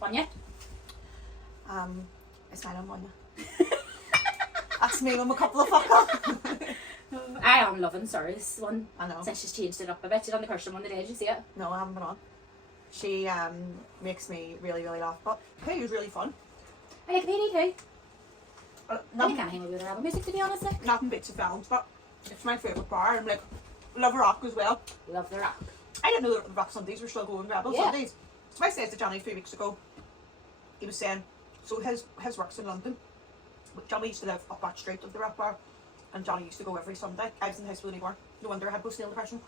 Vanya? It's my name, Vanya. That's me with a couple of fuck up. I am loving Sarah's one. I know. Since she's changed it up a bit. She's on the Kirsten one today, did you see it? No, I haven't been on. She makes me really, really laugh. But hey, it was really fun. I like Penny too. I Nothing, can't hang with her album music, to be honest. Like. nothing beats the films, but it's my favourite bar. And like, love rock as well. Love the rock. I didn't know that the rock Sundays were still going, Rebel Sundays. So I said to Johnny 3 weeks ago, he was saying, so his work's in London. But Johnny used to live up that street of the rock bar, and Johnny used to go every Sunday. I was in the house with the newborn. No wonder I had postnatal depression.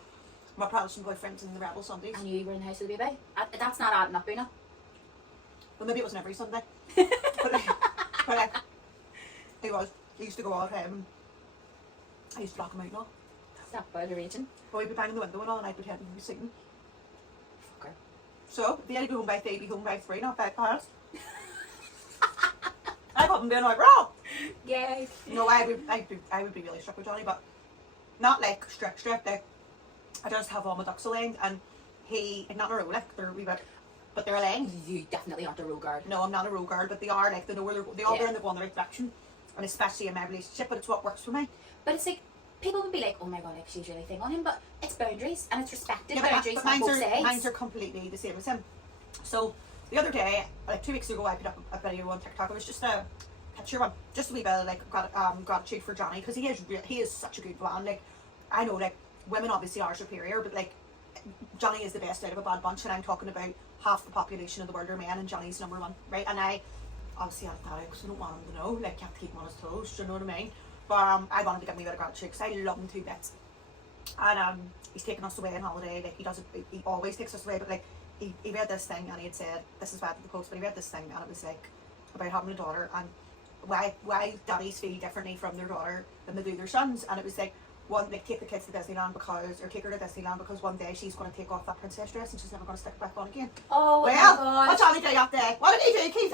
My Protestant boyfriend's in the Rebel Sundays. And you were in the house with the baby? That's not adding up, you know? Well, maybe it wasn't every Sunday. but he was. He used to go out, I used to block him out now. Stop by the region. But we'd be banging the window and all, and I'd pretend he was singing. Fucker. So, if he had to go home by 3, he'd be home by 3, not 5 past. I got him being like, raw! Yay. No, I would be really strict with Johnny, but not like strict, like, I just have all my ducks aligned, and he's not a row, like, they're a wee bit, but they're aligned. You definitely aren't a road guard. No, I'm not a row girl, but they are, like, they know where they all in the one right direction, and especially in my relationship, but it's what works for me. But it's like, people would be like, oh my god, like she's really thing on him, but it's boundaries, and it's respected Yeah, boundaries but on both sides. mine's are completely the same as him. So, the other day, like 2 weeks ago, I put up a video on TikTok. It was just a picture one, just a wee bit of like gratitude for Johnny, because he is such a good man. Like, I know, like, women obviously are superior, but like, Johnny is the best out of a bad bunch, and I'm talking about half the population of the world are men, and Johnny's number one, right? And I obviously have that because I don't want him to know. Like, you have to keep him on his toes. Do you know what I mean? But I wanted to give me a bit of gratitude because I love him to bits. And he's taken us away on holiday. Like, he always takes us away, but like, he read this thing and he had said, this is bad to the post, but he read this thing and it was like about having a daughter and why daddies feel differently from their daughter than they do their sons. And it was like, one, like, take the kids to Disneyland or take her to Disneyland because one day she's going to take off that princess dress and she's never going to stick it back on again. Oh, well, my god. what Johnny did that day? What did he do? Keith?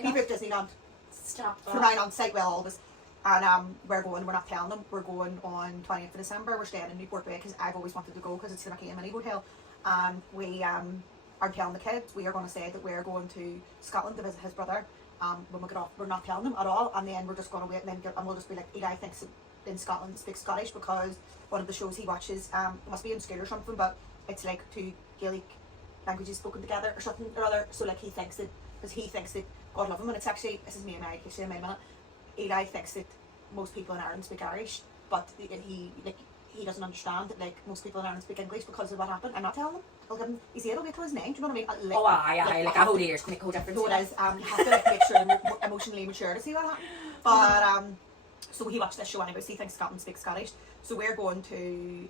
He booked Disneyland. Stop that. For 9 on site, well, always. And we're not telling them, we're going on 20th of December, we're staying in Newport Bay because I've always wanted to go because it's in a mini hotel. And we are telling the kids, we are going to say that we're going to Scotland to visit his brother. When we get off, we're not telling them at all, and then we're just going to wait and then and we'll just be like, Eli thinks in Scotland speaks Scottish because one of the shows he watches must be in school or something, but it's like 2 Gaelic languages spoken together or something or other, so like he thinks that, because he thinks that God love him, and it's actually, this is me and I actually in my minute, Eli thinks that most people in Ireland speak Irish, but he doesn't understand that like most people in Ireland speak English because of what happened. I'm not telling him. I'll give him, you see, it'll get to his name, do you know what I mean? Like a whole year's can make a whole difference. So it is, you have to like, make sure you're emotionally mature to see what happened. But so he watched this show anyway, so he thinks Scotland speaks Scottish. So we're telling them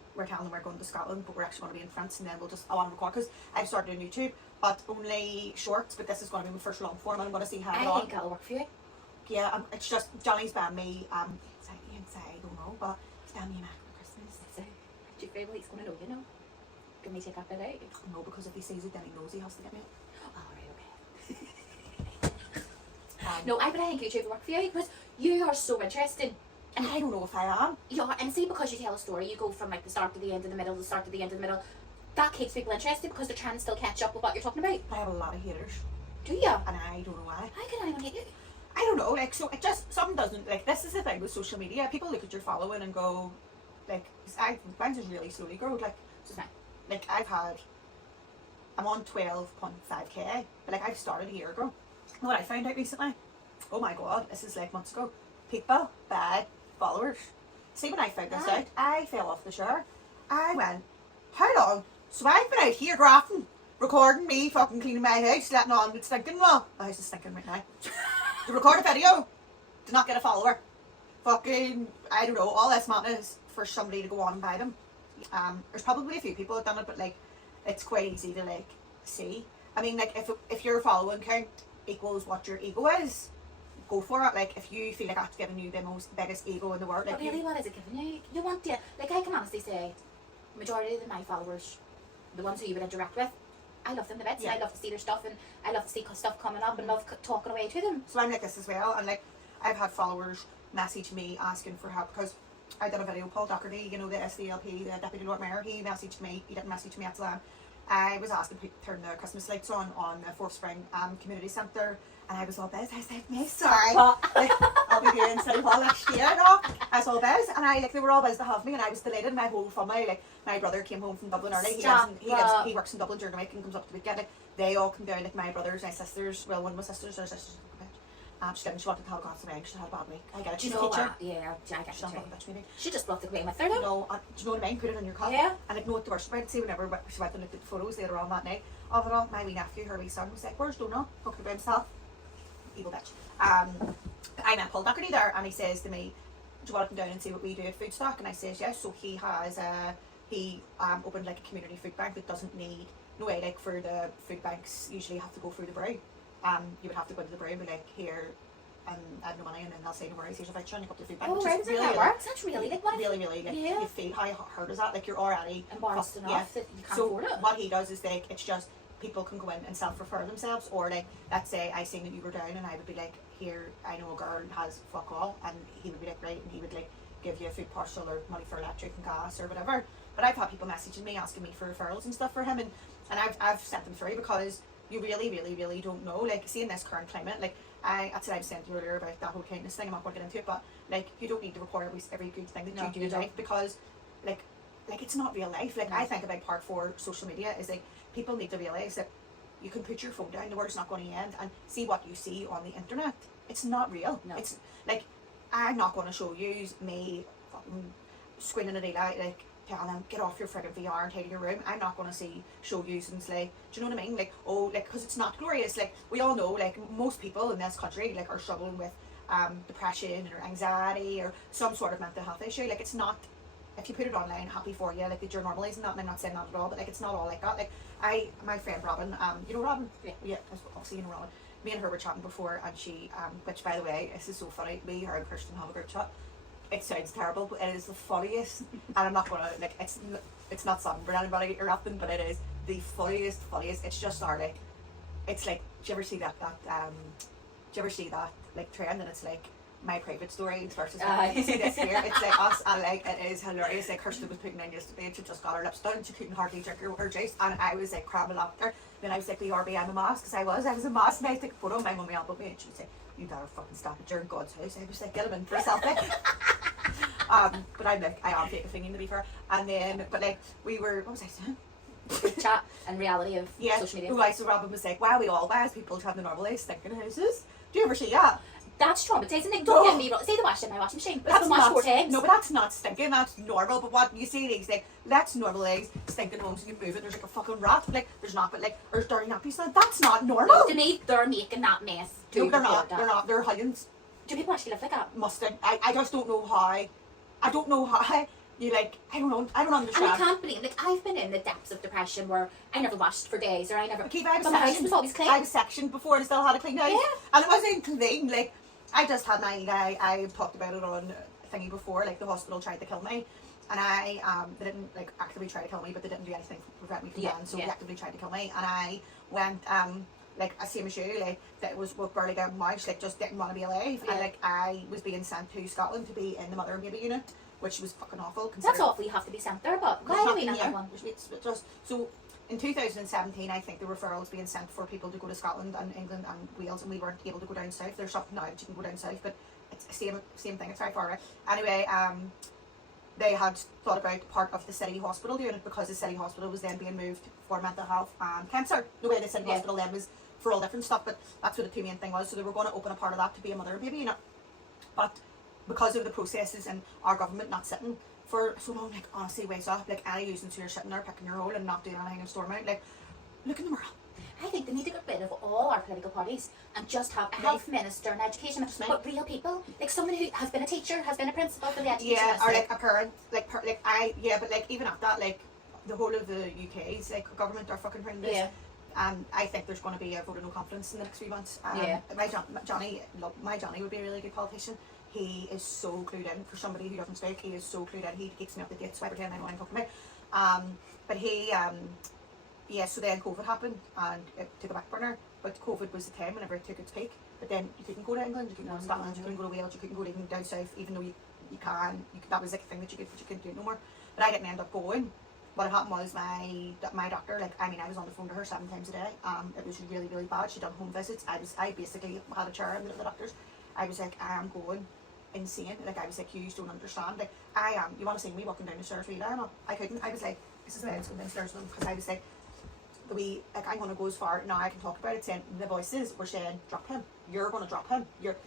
we're going to Scotland, but we're actually going to be in France, and then I want to record, because I've started on YouTube, but only shorts, but this is going to be my first long form, and I'm going to see how I think it'll work for you. Yeah, it's just, Johnny's buying me, I don't know, but he's buying me a Mac for Christmas. So, do you feel like he's going to know, you know? Can we take that bit out? No, because if he sees it, then he knows he has to get me it. Oh, right, okay. No, but I think YouTube will work for you because you are so interesting. And I don't know if I am. Yeah, and see, because you tell a story, you go from like the start to the end of the middle, the start to the end of the middle. That keeps people interested because they're trying to still catch up with what you're talking about. I have a lot of haters. Do you? And I don't know why. How can anyone hate you? I don't know, like, so it just, something doesn't, like, this is the thing with social media. People look at your following and go, like, mine's just really slowly growing, like, Just mine. like, I'm on 12.5k, but like, I've started a year ago. And what I found out recently, oh my god, this is like months ago, people buy followers. See, when I found this out, I fell off the chair. I went, how long? So I've been out here grafting, recording me fucking cleaning my house, letting on it's stinking well. My house is stinking right now. To record a video, to not get a follower. Fucking, I don't know, all this madness for somebody to go on and buy them. There's probably a few people that have done it, but like, it's quite easy to like see. I mean, like, if your following count equals what your ego is, go for it. Like, if you feel like that's giving you the biggest ego in the world, like, but really, what is it giving you? You want to, like, I can honestly say, majority of my followers, the ones who you would interact with, I love them the bits. Yeah. I love to see their stuff, and I love to see stuff coming up, and love talking away to them. So I'm like this as well, and like, I've had followers message me asking for help because I did a video. Paul Doherty, you know, the SDLP, the Deputy Lord Mayor, he messaged me. He didn't message me at the time. I was asked to turn the Christmas lights on the Fourth Spring Community Centre, and I was all biz. I was like, "Me, sorry, like, I'll be doing City Hall next year." No, I was all biz, and they were all biz to have me, and I was delighted. My whole family, like my brother came home from Dublin early. He works in Dublin during the week and comes up to the weekend. Like, they all come down. Like my brothers, my sisters. Well, one of my sisters, her sisters. She wanted to have a glass of wine. She had a bad week. I get it. She's a teacher. Yeah, I get it too. Maybe. She just brought the grain with her though. No, do you know what I mean? Put it in your cup. Yeah. And like, no, what the worst about, see, whenever she went and looked at the photos later on that night of it all, my wee nephew, her wee son, was like, "Where's Donald?" Talking about himself. Evil bitch. I met Paul Doherty there, and he says to me, "Do you want to come down and see what we do at Foodstock?" And I says, "Yes." So he has opened like a community food bank that doesn't need, no way, like for the food banks usually have to go through the brew. You would have to go to the brew and be like, "Here, and I have no money," and then they'll say, "No worries, here's a voucher," and you go up to the food bank. Oh, right, is that how it works? That's really like what? Really, like, you feel how hard is that? Like, you're already embarrassed enough that you can't so afford it. what he does is like, it's just people can go in and self-refer themselves, or like, let's say I seen that you were down, and I would be like, "Here, I know a girl has fuck all," and he would be like, "Right," and he would like give you a food parcel or money for electric and gas or whatever. But I've had people messaging me asking me for referrals and stuff for him, and I've sent them through, because you really don't know. Like, see, in this current climate, like that's what I was saying to you earlier about that whole kindness thing. I'm not going to get into it, but like, you don't need to record every good thing that you do in life, because like it's not real life. Like, I think a big part for social media is like, people need to realise that you can put your phone down, the world's not going to end, and see what you see on the internet. It's not real. No. It's like, I'm not going to show you me fucking squinting a deal out, like telling them, "Get off your friggin' VR and tidy your room." I'm not going to show you and say, do you know what I mean? Like, oh, like, because it's not glorious. Like, we all know, like, most people in this country, like, are struggling with depression or anxiety or some sort of mental health issue. Like, it's not, if you put it online, happy for you, like, that you're normalising that, and I'm not saying that at all, but like, it's not all like that. Like, my friend Robin, you know Robin? Yeah, obviously you know Robin. Me and her were chatting before, and she, which by the way, this is so funny, me, her and Kirsten have a group chat. It sounds terrible, but it is the funniest, and I'm not gonna, like, it's not something for anybody or nothing, but it is the funniest. It's just our, like, it's like, do you ever see that like trend, and it's like my private stories versus you see this here, it's like us, and like, it is hilarious. Like, Kirsten was putting in yesterday, and she just got her lips done, she couldn't hardly drink her juice, and I was like crabbing after. Then I was like, "BRB, I'm a mask," because I was a mask, and I took a photo, my mummy elbowed me, and she would say, "You better fucking stop it, you're in God's house." I was like, "Get him in for a selfie." But I am fake opinion, to be fair. And then, but like, we were, what was I saying? Chat and reality of social media. Right, so Robin was like, "Why we all, as people have the normalised thinking houses?" Do you ever see that? That's traumatizing. Like, don't get me wrong. See the washing my washing machine. That's not 4 times. No, but that's not stinking. That's normal. But what you see these, like, that's normal legs, stinking homes, and you move it. There's like a fucking rat. Like, there's not, but like, there's dirty nappies. That's not normal. No, to me, they're making that mess. No, they're not. They're not. They're Hullions. Do people actually live like that? I just don't know how. I don't know how. You like, I don't know. I don't understand. And I can't believe, like, I've been in the depths of depression where I never washed for days, or I never. Okay, but my house was always clean. I was sectioned before and still had a clean house. Yeah. And it wasn't clean. Like, I just had I talked about it on thingy before. Like, the hospital tried to kill me, and they didn't like actively try to kill me, but they didn't do anything to prevent me from dying. So they actively tried to kill me, and I went like, same as you, like, that was barely getting washed, like, just didn't want to be alive. And like, I was being sent to Scotland to be in the mother and baby unit, which was fucking awful. That's awful. You have to be sent there, but why are we not that one? It's just so. In 2017, I think the referrals being sent for people to go to Scotland and England and Wales, and we weren't able to go down south. There's something now that you can go down south, but it's the same thing. It's very far away. Anyway, they had thought about part of the city hospital doing it, because the city hospital was then being moved for mental health and cancer. The way the city hospital then was for all different stuff, but that's what the two main thing was. So they were going to open a part of that to be a mother and baby unit, but because of the processes and our government not sitting for so long, like, honestly, ways up, like, any using, so you're sitting there picking your hole and not doing anything and storm out, like, look in the mirror. I think they need to get rid of all our political parties and just have a health minister and education minister, but real people, like someone who has been a teacher, has been a principal for the education minister. Or like a parent, but like, even at that, like, the whole of the UK's like government are fucking horrendous. Yeah. And I think there's going to be a vote of no confidence in the next few months. My Johnny would be a really good politician. He is so clued in. For somebody who doesn't speak, he is so clued in. He keeps me up to date, so every time I know what I'm talking about. But he, so then COVID happened, and it took a back burner. But COVID was the time whenever it took its peak. But then you couldn't go to England, you couldn't go to Scotland, you couldn't go to Wales, you couldn't go to even down south, even though you can. That was like a thing that you couldn't do it no more. But I didn't end up going. what happened was my doctor, like, I mean, I was on the phone to her 7 times a day. It was really, really bad. She'd done home visits. I basically had a chair in the doctor's. I was like, I am going insane. Like, I was like, you just don't understand. Like, I am. You want to see me walking down the stairs with you? I couldn't. I was like, this is why I was going downstairs with them, because I was like, I'm going to go as far now I can talk about it, saying the voices were saying, drop him. You're going to drop him.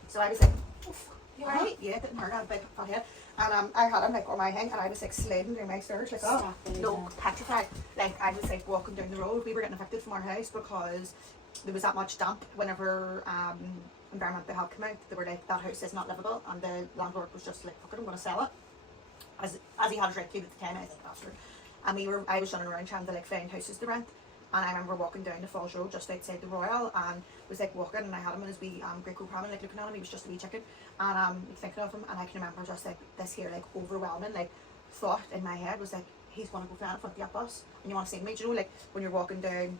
So I was like, oof. You alright? Yeah, it didn't hurt. I had a big fat head. And I had him like on my hang, and I was like sliding down my stairs, like, oh, no, petrified. Like, I was like walking down the road. We were getting evicted from our house because there was that much damp whenever environmental health came out. They were like, that house is not livable, and the landlord was just like, fuck it, I'm going to sell it. As he had his right to at the time, I think, bastard. And I was running around trying to like find houses to rent. And I remember walking down the Falls Road just outside the Royal, and was like walking, and I had him in his wee Greco Pramin, like looking at him. He was just a wee chicken, and thinking of him. And I can remember just like this here like overwhelming like thought in my head was like, he's gonna go fly in front of that bus, and you want to see me? Do you know, like when you're walking down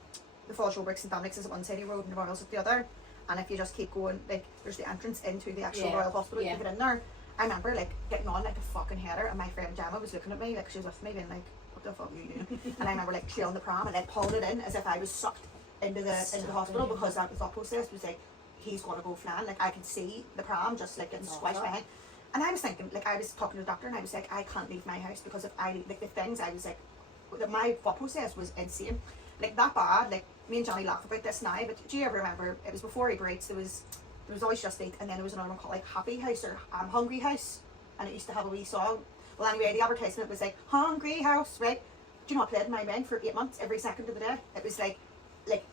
the Falls Road, Bricks and Dominics is at one side of the road and the Royal's at the other, and if you just keep going, like there's the entrance into the actual Royal Hospital. You get in there. I remember like getting on like a fucking header, and my friend Gemma was looking at me like she was with me, being like, what the fuck are you doing? And I remember like trailing the pram and like pulling it in as if I was sucked into the hospital, because that thought process was like, he's gonna go flying. Like I could see the pram just like getting squished behind. And I was thinking, like I was talking to the doctor, and I was like, I can't leave my house, because if I like the things I was like, my thought process was insane, like that bad. Like me and Johnny laugh about this now, but do you ever remember it was before Uber Eats? There was always Just Eat, and then there was another one called like Happy House or Hungry House, and it used to have a wee song. Well, anyway, the advertisement was like, Hungry House, right? Do you know what played in my mind for 8 months, every second of the day? It was like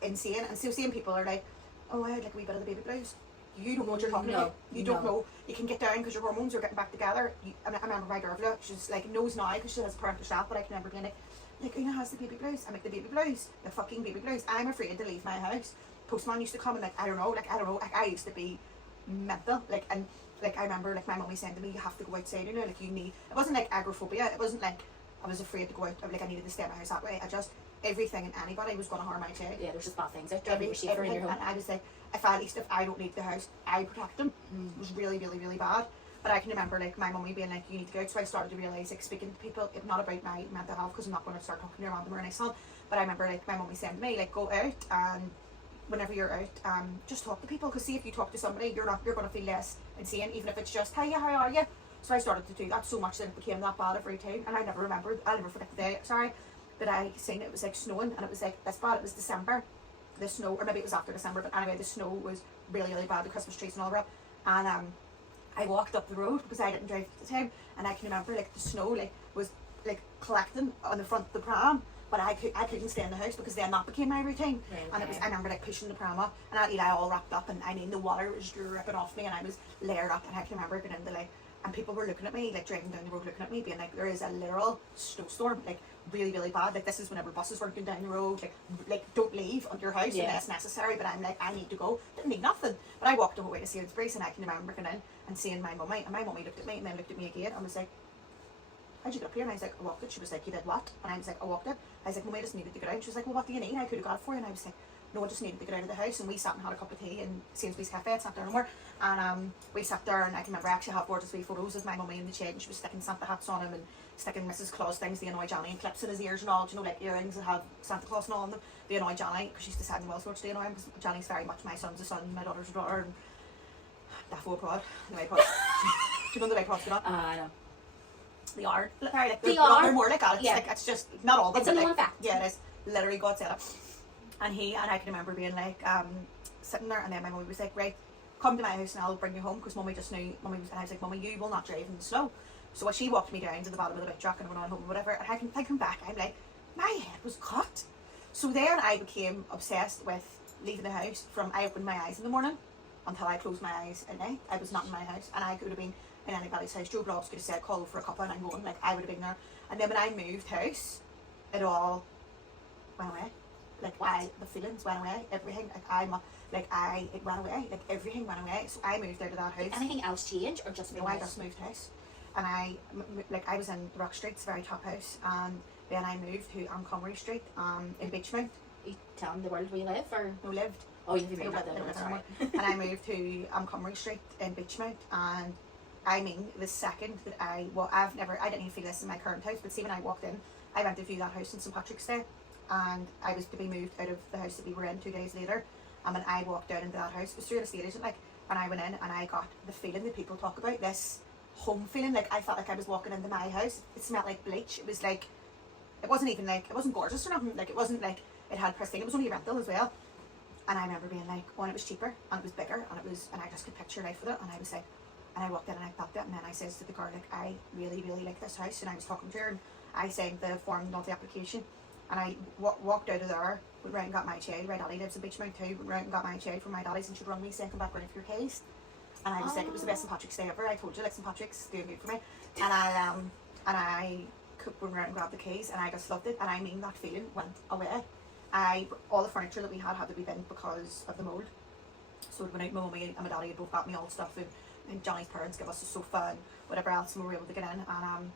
insane. And so seeing people are like, oh, I had like a wee bit of the baby blues. You don't know what you're talking about. You don't know. You can get down because your hormones are getting back together. I remember my girl, she's like, knows now because she has a parent herself, but I can remember being like, Oonagh has the baby blues. I'm like, the baby blues, the fucking baby blues. I'm afraid to leave my house. Postman used to come and like, I don't know, like I used to be mental, and I remember like my mummy saying to me, you have to go outside, like you need, it wasn't like agoraphobia, it wasn't like I was afraid to go out, like I needed to stay in my house that way. I just, everything and anybody was going to harm my child. Yeah, there's just bad things out there. Everything, and I was like, if I don't leave the house, I protect them. It was really, really, really bad. But I can remember like my mummy being like, you need to go out. So I started to realise like speaking to people, it's not about my mental health, because I'm not going to start talking to random or anything. But I remember like my mummy saying to me, like, go out, and whenever you're out, just talk to people, because see, if you talk to somebody, you're going to feel less insane, even if it's just, hey, how are you? So I started to do that so much that it became that bad every time. And I'll never forget the day, that I seen it was like snowing, and it was like this bad. It was December, the snow, or maybe it was after December, but anyway, the snow was really, really bad, the Christmas trees and all that. And I walked up the road, because I didn't drive at the time, and I can remember like the snow like was like collecting on the front of the pram. But I couldn't stay in the house, because then that became my routine. Okay. And it was, I remember like pushing the pram up, and I all wrapped up, and I mean the water was dripping off me, and I was layered up, and I can remember going into like, and people were looking at me, like driving down the road looking at me, being like, there is a literal snowstorm, like really, really bad. Like this is whenever buses weren't going down the road, like don't leave your house unless necessary. But I'm like, I need to go. Didn't need nothing. But I walked the whole way to Sainsbury's, and I can remember going in and seeing my mummy, and my mummy looked at me, and then looked at me again, and was like, how'd you get up here? And I was like, I walked it. She was like, you did what? And I was like, I walked it. I was like, Mummy, I just needed to get out. She was like, well, what do you need? I could have got it for you. And I was like, no, I just needed to get out of the house. And we sat and had a cup of tea in Sainsbury's Cafe. It's not there anymore. And we sat there, and I can remember I actually have gorgeous wee photos of my mummy in the shade, and she was sticking Santa hats on him and sticking Mrs. Claus things, the annoy Johnny, and clips in his ears and all, you know, like earrings that have Santa Claus and all on them. The annoy Johnny, because she's decided in Wellsford to annoy him, because Johnny's very much my son's a son, my daughter's a daughter, and that full prod, the way prod. Do you know the way prod's going on? I know. They are. Like, they're more like that. It's like, it's just not all of them. It's a known fact. Yeah, it is. Literally God said it. And I can remember being like, sitting there, and then my mummy was like, right, come to my house and I'll bring you home, because mummy just knew, and I was like, Mummy, you will not drive in the snow. So she walked me down to the bottom of the big truck, and went on home or whatever, and I can think back, I'm like, my head was cut. So then I became obsessed with leaving the house from I opened my eyes in the morning until I closed my eyes at night. I was not in my house, and I could have been in anybody's house. Joe Blogs could have said, call over a couple, and I'm going, like, I would have been there. And then when I moved house, it all went away. Like, the feelings went away, everything. It went away, like, everything went away. So I moved out of that house. Did anything else change, or just no? I just moved house, and I was in the Rock Street, it's a very top house, and then I moved to Montgomery Street, in Beachmount. Are you telling the world where you live, or no, lived? Oh, you've moved out there. Sorry. And I moved to Montgomery Street in Beachmount, and I mean, the second that I didn't even feel this in my current house, but see, when I walked in, I went to view that house on St Patrick's Day, and I was to be moved out of the house that we were in 2 days later. And when I walked out into that house, it was through an estate agent, like, and I went in and I got the feeling that people talk about, this home feeling. Like, I felt like I was walking into my house. It smelled like bleach. It was like, it wasn't even like, it wasn't gorgeous or nothing. Like, it wasn't like it had pristine. It was only a rental as well. And I remember being like, one, it was cheaper and it was bigger and I just could picture life with it. And I was like, and I walked in and I felt it, and then I says to the girl, like, I really, really like this house. And I was talking to her, and I signed the form, not the application. And I walked out of there, went round and got my child. My daddy lives in Beachmount too. Went round and got my child from my daddy's, and she'd rung me saying, come back round for your case. And I was like, it was the best St Patrick's Day ever. I told you, like, St Patrick's doing good for me. And I went round and grabbed the keys, and I just loved it. And I mean, that feeling went away. All the furniture that we had to be binned because of the mould. So when my mummy and my daddy had both got me all the stuff, and Johnny's parents gave us a sofa and whatever else, and we were able to get in. And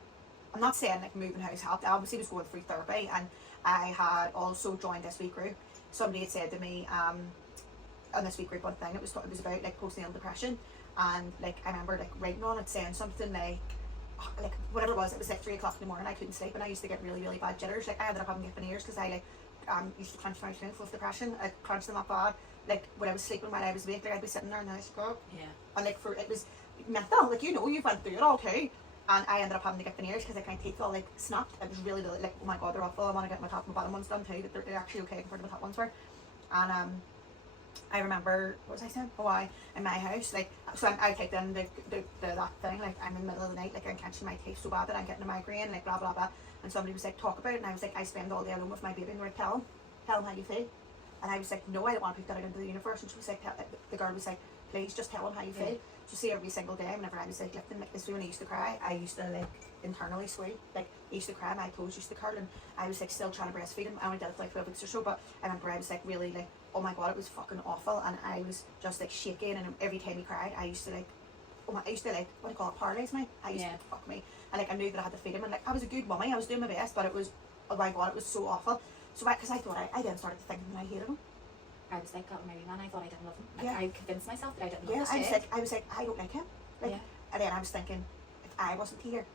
I'm not saying like moving house helped. I obviously was going through therapy, and I had also joined this week group. Somebody had said to me, on this week group, one thing, it was about like postnatal depression, and like I remember like writing on it saying something like whatever it was like 3 o'clock in the morning, I couldn't sleep, and I used to get really, really bad jitters. Like I ended up having gipping ears because I like used to clench my teeth with depression. I clenched them up bad. Like when I was sleeping, while I was awake, like I'd be sitting there and I was like, yeah. And like it was mental, like, you know, you've went through it all too. And I ended up having to get veneers because like my teeth all like snapped. It was really, really like, oh my god, they're awful. I want to get my top and my bottom ones done too, but they're actually okay compared to my top ones were. And I remember, what was I saying? Oh, in my house, like, so I typed in that thing, like, I'm in the middle of the night, like, I'm clenching my teeth so bad that I'm getting a migraine, like, blah, blah, blah. And somebody was like, talk about it, and I was like, I spend all day alone with my baby, and we're like, tell him how you feel. And I was like, no, I don't want to put that out into the universe. And she was like, the girl was like, please just tell him how you feel. So see, every single day, whenever I was like lifting, like this, when I used to cry, I used to like internally squeal. Like I used to cry, my toes used to curl, and I was like still trying to breastfeed him. I only did it for like 12 weeks or so, but I remember I was like really like, oh my god, it was fucking awful, and I was just like shaking. And every time he cried, I used to like, I used to like, what do you call it, paralyse me. I used to fuck me, and like I knew that I had to feed him, and like I was a good mummy, I was doing my best, but it was, oh my god, it was so awful. So because I thought I then started thinking that I hated him. I was like, got married man, I thought I didn't love him. Like, Yeah. I convinced myself that I didn't love Yeah, this I was like, I don't like him. Like, and then I was thinking, if I wasn't here,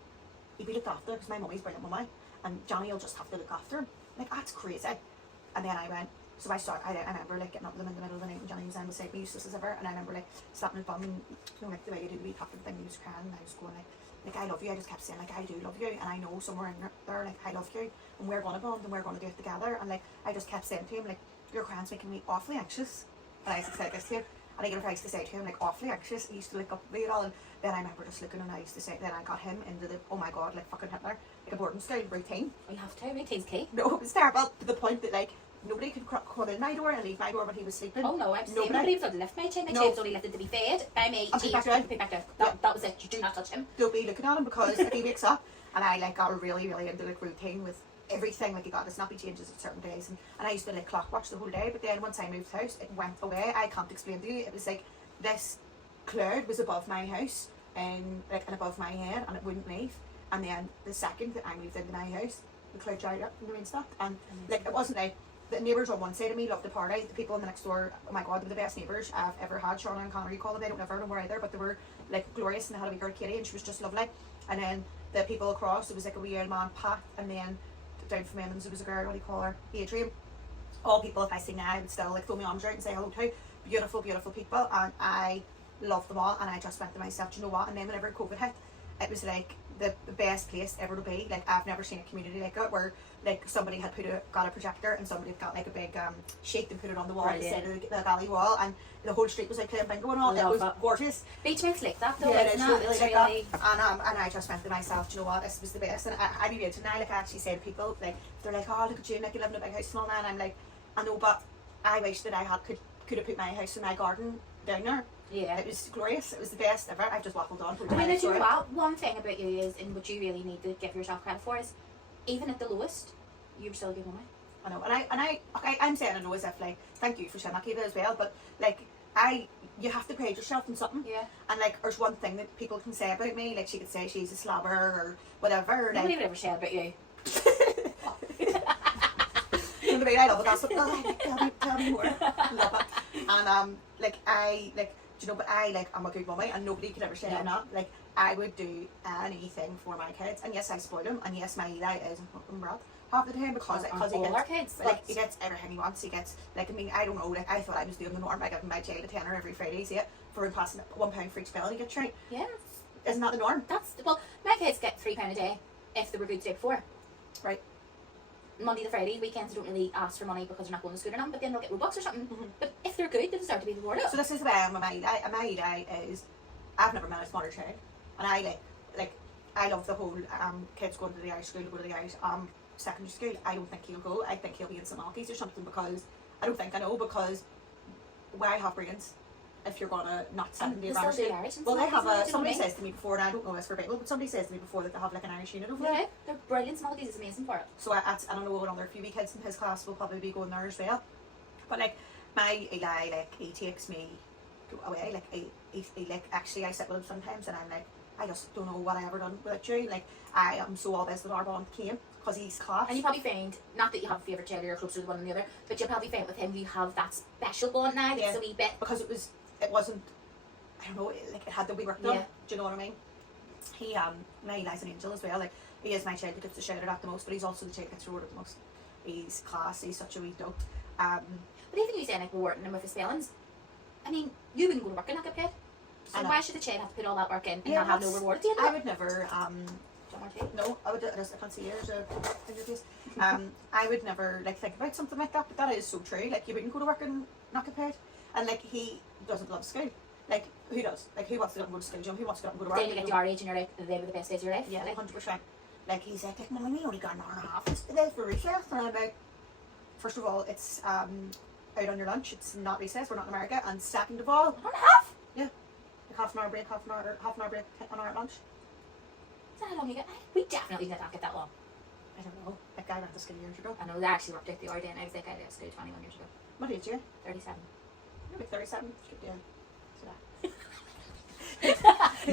he'd be looked after, because my mummy's brilliant mummy, and Johnny will just have to look after him. Like, that's crazy. And then I went, so I remember like getting up with him in the middle of the night when Johnny was in beside me, useless as ever, and I remember like slapping his bum, and you know, like the way you do the wee tapping thing, he was crying, and I was going like I love you. I just kept saying like, I do love you, and I know somewhere in there, like, I love you, and we're gonna bond, and we're gonna do it together. And like I just kept saying to him, like, your crying's making me awfully anxious. And I used to say this to him, and I used to say to him, like, awfully anxious. He used to look up at me and all, and then I remember just looking, and I used to say, then I got him into the, oh my god, like fucking Hitler, like a boarding school routine. We have to, routine's key. No, it was terrible, to the point that like nobody could come in my door and leave my door when he was sleeping. Oh no, I'm saying nobody was able to lift my chin. My chin was only lifted to be fed by me. And pick back down. That was it. You do not touch him. Don't be looking at him, because if he wakes up, and I like got really, really into like routine with everything, like he got his snappy changes at certain days, and I used to like clock watch the whole day. But then once I moved house, it went away. I can't explain to you. It was like this cloud was above my house and above my head, and it wouldn't leave. And then the second that I moved into my house, the cloud dried up and the rain stopped. And like it wasn't like the neighbours on one side of me loved the party. The people in the next door, oh my god, they were the best neighbours I've ever had. Shauna and Connor, you call them, they don't live no more either, but they were like glorious, and they had a wee girl Katie, and she was just lovely. And then the people across, there was like a wee old man Pat, and then down from Emmons there was a girl, what do you call her, Adrian. All people, if I see now, I would still like throw my arms out and say hello to. Beautiful, beautiful people, and I loved them all. And I just went to myself, do you know what? And then whenever COVID hit, it was like the best place ever to be. Like I've never seen a community like it, where like somebody had got a projector, and somebody had got like a big sheet and put it on the wall at the side of the alley wall, and the whole street was like playing bingo and all. It was gorgeous. Beachmaint's like that though, yeah, it's really it's like really... that. And I just went to myself, do you know what, this was the best. And I be real to now, like I actually say to people, like they're like, oh look at you, like you live in a big house and all that, and I'm like, I know, but I wish that I could have put my house in my garden down there. Yeah. It was glorious. It was the best ever. I've just waffled on. I mean, you know what? One thing about you is, and what you really need to give yourself credit for, is even at the lowest, you're still giving away. I know, and I'm saying I know as if like, thank you for saying that, Kiva, as well, but like you have to pride yourself in something. Yeah. And like there's one thing that people can say about me, like she could say she's a slobber or whatever. Nobody like, would ever say about you. You know what I mean? I love it. That's what, tell me more. Love it. And like Do you know? But I'm a good mummy, and nobody could ever say I'm not. Like, I would do anything for my kids, and yes, I spoil them, and yes, my Eli is a fucking brat half the time because he all gets our kids, like he gets everything he wants. He gets like, I mean, I don't know. Like, I thought I was doing the norm by giving my child a tenner every Friday, see it, for passing £1 for each bill and he gets right. Yeah. Isn't that the norm? Well, my kids get £3 a day if they were good the day before. Right. Monday to Friday, weekends they don't really ask for money because they're not going to school or nothing, but then they'll get Robux or something. But if they're good, they deserve to be rewarded. So this is the way I am with my Eli. My Eli is, I've never met a smarter child, and I I love the whole kids going to the Irish school, go to the Irish secondary school. I don't think he'll go. I think he'll be in St Malachy's or something, because because why have brains if you're gonna not send them to a grammar school? Well, they have somebody says to me before, and I don't know this for Bible, but somebody says to me before that they have like an Irish unit over there. Yeah, they're brilliant. St Malachy's is amazing for it. So I don't know, another few wee kids in his class will probably be going there as well. But like my Eli, like he takes me away. Like he like, actually I sit with him sometimes, and I'm like, I just don't know what I ever done without you. Like, I am so obvious that our bond came because he's class. And you probably find, not that you have a favourite child or you're closer to one than the other, but you'll probably find with him you have that special bond now. Yeah. It's a wee bit. Because it wasn't, I don't know, like it had to be worked on. Yeah. Do you know what I mean? He my Eli's an angel as well. Like, he is my child that gets the shouted at the most, but he's also the child that gets rewarded the most. He's class. He's such a wee dope. But even you saying like rewarding him with his spellings, I mean, you wouldn't go to work in like a kid. So why should the child have to put all that work in and not have no reward at the end of it? I would never no, I can't see there's a in your face. I would never like think about something like that, but that is so true. Like, you wouldn't go to work and not get paid. And like, he doesn't love school. Like, who does? Like, who wants to get up and go to school? Who wants to get up and go to work? Then you get to our age and you're like, they were the best days of your life. Yeah, like 100%. Like, he's like, Mummy, we only got an hour and a half today for recess. And I'm like, first of all, it's out on your lunch. It's not recess. We're not in America. And second of all, An hour and a half? Yeah, like half an hour break, half an hour break, an hour at lunch. Is that how long you get? We definitely did not get that long. I don't know. Like, I went to school years ago. I know, they actually worked out the other day and I was like, I left school 21 years ago. What age are you? 37. You're like 37. Good deal.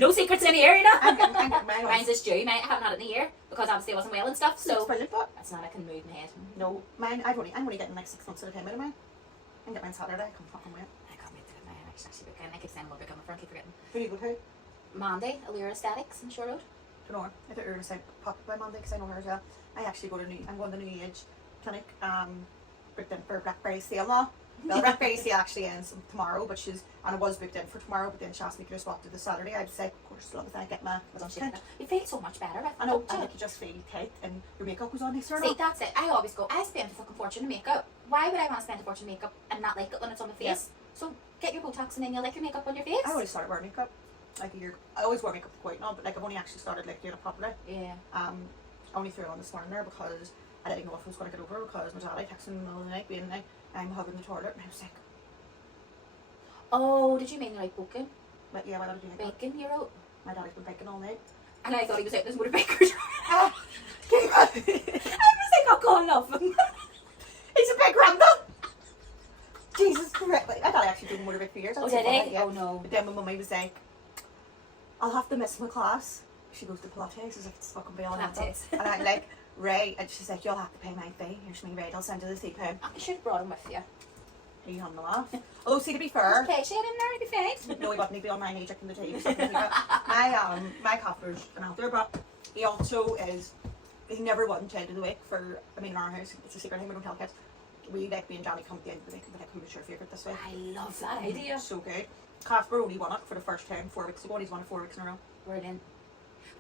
No secrets in here, you know? I'm getting mine. Mine's this June. I haven't had it in a year because obviously I wasn't well and stuff, so brilliant, but that's not I can move my head. no, mine. I'm only getting like 6 months at a time out of mine. I can get mine Saturday. I can fucking wait. I can't wait to get mine. I should actually book in. I keep saying I'm going to book on my front, keep forgetting. Who do you go to? Monday, Allure Aesthetics in Shore Road. Don't know her. I thought you were going to say pop by Monday because I know her as well. I actually go to I'm going to New Age Clinic. Booked in for Blackberry sale now. Well, Blackberry sale actually ends tomorrow, but I was booked in for tomorrow, but then she asked me to swap to the Saturday. I was like, of course, as long as I get my Shit. You feel so much better. I know, and like, you just feel tight, and your makeup goes on next See, that's it. I always go, I spend a fucking fortune on makeup. Why would I want to spend a fortune on makeup and not like it when it's on my face? Yeah. So get your Botox and then you'll like your makeup on your face. I always started wearing makeup like a year. I always wore makeup quite now, but like I've only actually started like doing it properly. Yeah. I only threw it on this morning there because I didn't know if I was going to get over, because my dad texted me in the middle of the night being like, I'm hugging the toilet, and I was like, oh, did you mean like booking? but yeah, why did I do like Baking, you're out. My daddy's been baking all night. And I thought he was out in his motorbikers. Came out. I was like, oh God, love him. He's a big random. Jesus Christ. Like, I thought I actually did motorbike for years. Oh, did he? Yeah. Oh no. But then my mummy was like, I'll have to miss my class. She goes to Pilates. I was like, it's fucking beyond that. Pilates. And I'm like, right. And she's like, you'll have to pay my fee. Here's me, right. I'll send you the £3. I should have brought him with you. Are you having a laugh? Although, see, to be fair, Okay, she had him there, he'd be fine. no, he wouldn't. He'd be on my age in the tea. My captor's an out there, but he also is. He never won child of the week for. I mean, in our house, it's a secret thing we don't tell kids. We like me and Johnny come at the end of the week and be like, who was your favourite this week? I love that idea. So good. Casper only won it for the first time 4 weeks ago, and he's won it 4 weeks in a row. Brilliant.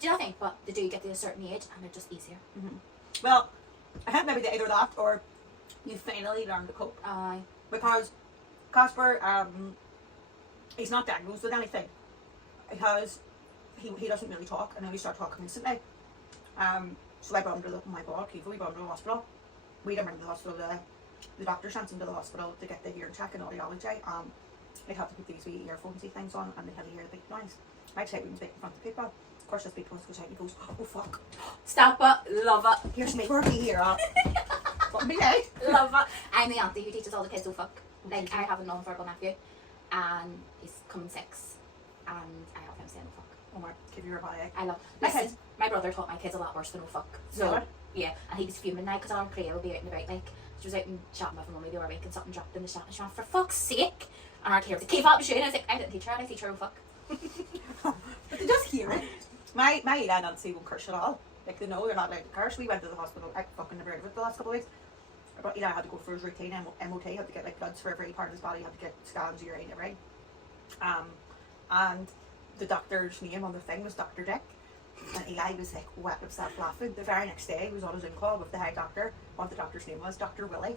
Do you not think? But they do get to a certain age and they're just easier. Well, I think maybe either that or you finally learn to cope. Aye. Because Casper, he's not diagnosed with anything. Because he doesn't really talk, and only start talking recently. So I brought him to my dog, Kiva, we brought him to the hospital. We didn't bring him to the hospital, the doctor sent him to the hospital to get the hearing check and audiology. They have to put these wee earphonesy things on, and they have to hear the big noise. My child wouldn't speak in front of people. Of course, this big one goes out and he goes, oh fuck. Stop it. Love it. Here's me, where'd me here at? What me like? Love it. I'm the auntie who teaches all the kids to fuck. Like, I have a non-verbal nephew, and he's coming 6, and I have him saying no fuck. Oh my, give you a bye. I love. My Listen, kids. my brother taught my kids a lot worse than no fuck. So Really? yeah, and he was fuming now because our Cleo will be out and about like She was out and shopping with her mummy the other week and something dropped in the shop and she went, for fuck's sake. And our care was like, keep up your shoe. And I was like, I didn't teach her, I teach her, oh fuck. But they just hear it. My Eli and Nancy won't curse at all. Like, they know they're not allowed to curse. We went to the hospital, I fucking never heard of it the last couple of weeks. But Eli had to go for his routine MOT, had to get like bloods for every part of his body, had to get scans, urine, everything. And the doctor's name on the thing was Dr. Dick. And Eli was like wet himself laughing. The very next day he was on a Zoom call with the head doctor. What the doctor's name was, Dr. Willie.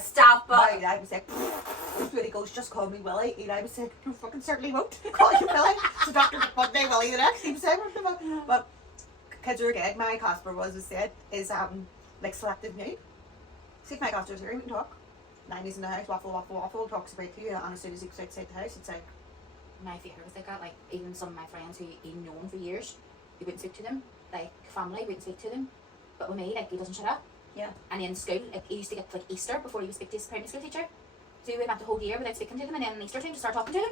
Stop it. My Eli was like, when he goes, just call me Willie. Eli was like, you fucking certainly won't call you Willie. So Dr. one day Willie the next. He was saying, but kids are good. My Casper was said is like selective nude. See if my Casper's here, we can talk. 90s in the house, waffle, talks about to you, and as soon as he goes outside the house, it's like, my favourite was like that, like even some of my friends who he'd known for years, he wouldn't speak to them, like family wouldn't speak to them, but with me, like he doesn't shut up. yeah. And in school, like he used to get to, like Easter before he would speak to his primary school teacher, so he would have the whole year without speaking to them, and then in Easter time to start talking to them.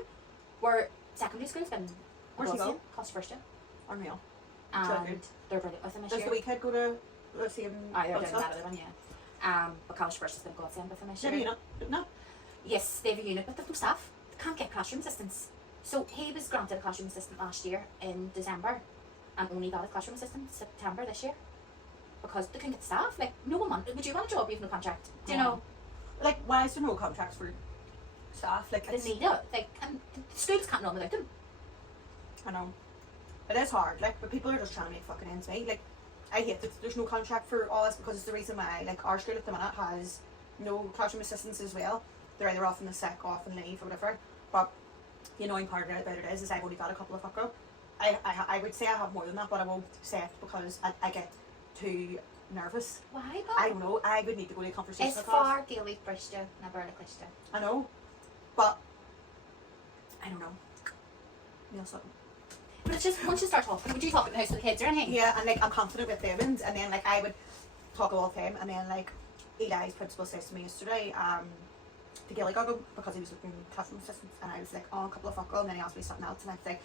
Where secondary school's been Where's he go? Cost first year, Unreal. and they're brilliant with him this Does year. the wee kid go to the same They're doing stuff? that other one, yeah. But college first has been a godsend with him this Have year. you not? No. Yes, they have a unit, but they've no staff. They can't get classroom assistants. So he was granted a classroom assistant last year in December and only got a classroom assistant in September this year because they couldn't get staff. Like, no one wanted, would you want a job? You have no contract. Do you know? Like, why is there no contracts for staff? Like, They need it. Like, and the schools can't run without them. I know. It is hard, like, but people are just trying to make fucking ends meet. Like, I hate that there's no contract for all this because it's the reason why, like, our school at the minute has no classroom assistants as well. They're either off in the sick, off in leave, or whatever. But the annoying part about it is I've only got a couple of fuck. I would say I have more than that, but I won't say it because I get too nervous. Why? I don't know. I would need to go to a conversational It's class. far deal with Bristol, never a Christian. I know, but I don't know. Neil Sutton. But it's just once you start talking, would you talk at the house with the kids or anything? Yeah, and like I'm confident with Evans, and then like I would talk all the time, and then like Eli's principal says to me yesterday, to Gilly Goggle because he was looking at classroom assistants, and I was like, oh, a couple of fuckle, and then he asked me something else, and I was like,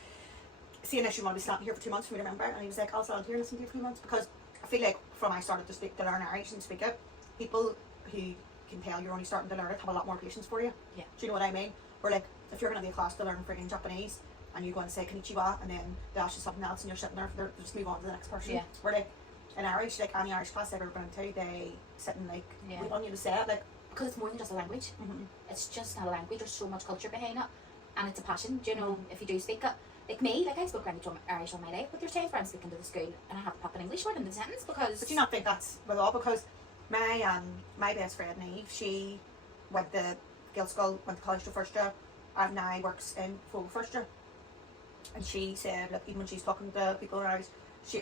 see an issue, want to be standing here for 2 months for me to remember, and he was like, I'll stand here and listen to you for 2 months because I feel like from I started to learn Irish and speak it, people who can tell you're only starting to learn it have a lot more patience for you. Yeah. Do you know what I mean? Or like if you're going to be a class to learn frigging Japanese and you go and say konnichiwa and then they ask you something else and you're sitting there, they just move on to the next person. Yeah. Where like in Irish, like any Irish class I've ever been to, they sit and like Yeah. wait on you to say it. Like, Because it's more than just a language. mm-hmm. It's just not a language. There's so much culture behind it, and it's a passion. Do you know? If you do speak it, like me, like I spoke Irish all my life, but there's times where I'm speaking to the school and I have to pop in English word in the sentence because. But do you not think that's with all? Because my best friend Eve, she went to Guild School, went to college for first year, and now works in full first year. And she said, like, even when she's talking to people in Irish,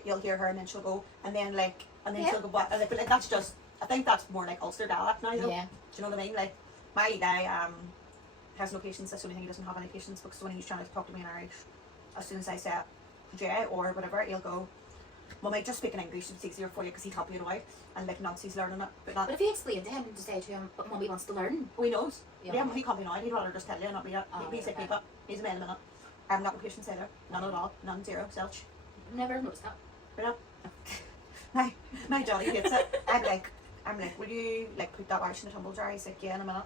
you'll hear her and then she'll go, and then Yeah. she'll go back. But like that's just, I think that's more like Ulster dialect now, though. Yeah. Do you know what I mean? Like my guy has no patience. That's the only thing he doesn't have any patience because when he's trying to talk to me in Irish, as soon as I say J or whatever, he'll go, Mummy, just speak in English, it's easier for you because he can't be away. And like Nancy's learning it, but not. But if you explain to him to say to him, but Mummy wants to learn. Oh, he knows. Yeah. Yeah, he can't be annoyed. He'd rather just tell you, not be it. Oh, He's like okay. me, but he's a man in a minute. I haven't got no patience either. None at all. None, zero, zilch. Never noticed that. You know? My Johnny hates it. I'm like, will you like put that rice in the tumble jar? He's like, yeah, in a minute.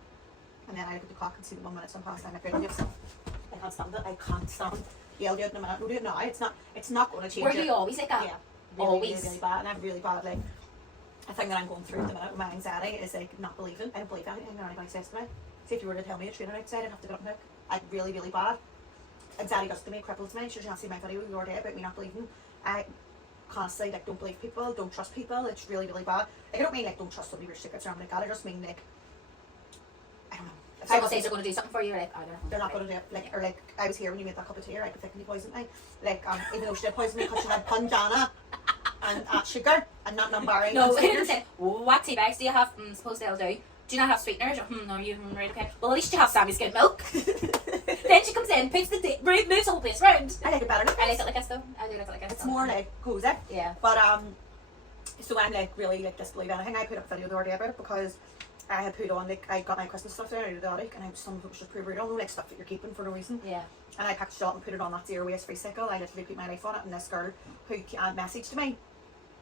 And then I look at the clock and see the 1 minute on past. I'm like, I can't stand it. I can't stand. Yeah, I'll do it in a minute. We'll do it now. It's not going to change. Were it. you always like that? Yeah. Really, Always. really, really bad. And I'm really bad. Like, a thing that I'm going through at the minute with my anxiety is like not believing. I don't believe anything that anybody says to me. See, if you were to tell me a trainer outside, I'd have to get up and look. I'm really, really bad. Anxiety does to me, cripples me. She not see my video the other day about me not believing. I constantly like don't believe people, don't trust people. It's really, really bad. Like, I don't mean like don't trust somebody with secrets or anything like that. I just mean like, I don't know. If Someone I says they're going to do something for you, you're like, oh, they're not going to do it. Like, or like, I was here when you made that cup of tea, right? But thinking you poisoned me. Like, even though she did poison me because she had punjana and sugar and not non-barry. No, and he didn't sweeteners. say, what tea bags do you have? Suppose they'll do. Do you not have sweeteners? No, you right, okay. Well, at least you have Sammy skim milk. Then she comes in, puts the moves the whole place round. I like it better. I like it like this though. I do like it like this. It's more like cozy. Yeah. But so I'm like really like disbelieve anything. I put up a video the other day about it because I had put on like I got my Christmas stuff there out of the attic and I was some of it was just pretty brutal, like stuff that you're keeping for no reason. Yeah. And I packaged it up and put it on that zero waste free cycle. I literally put my life on it, and this girl who messaged me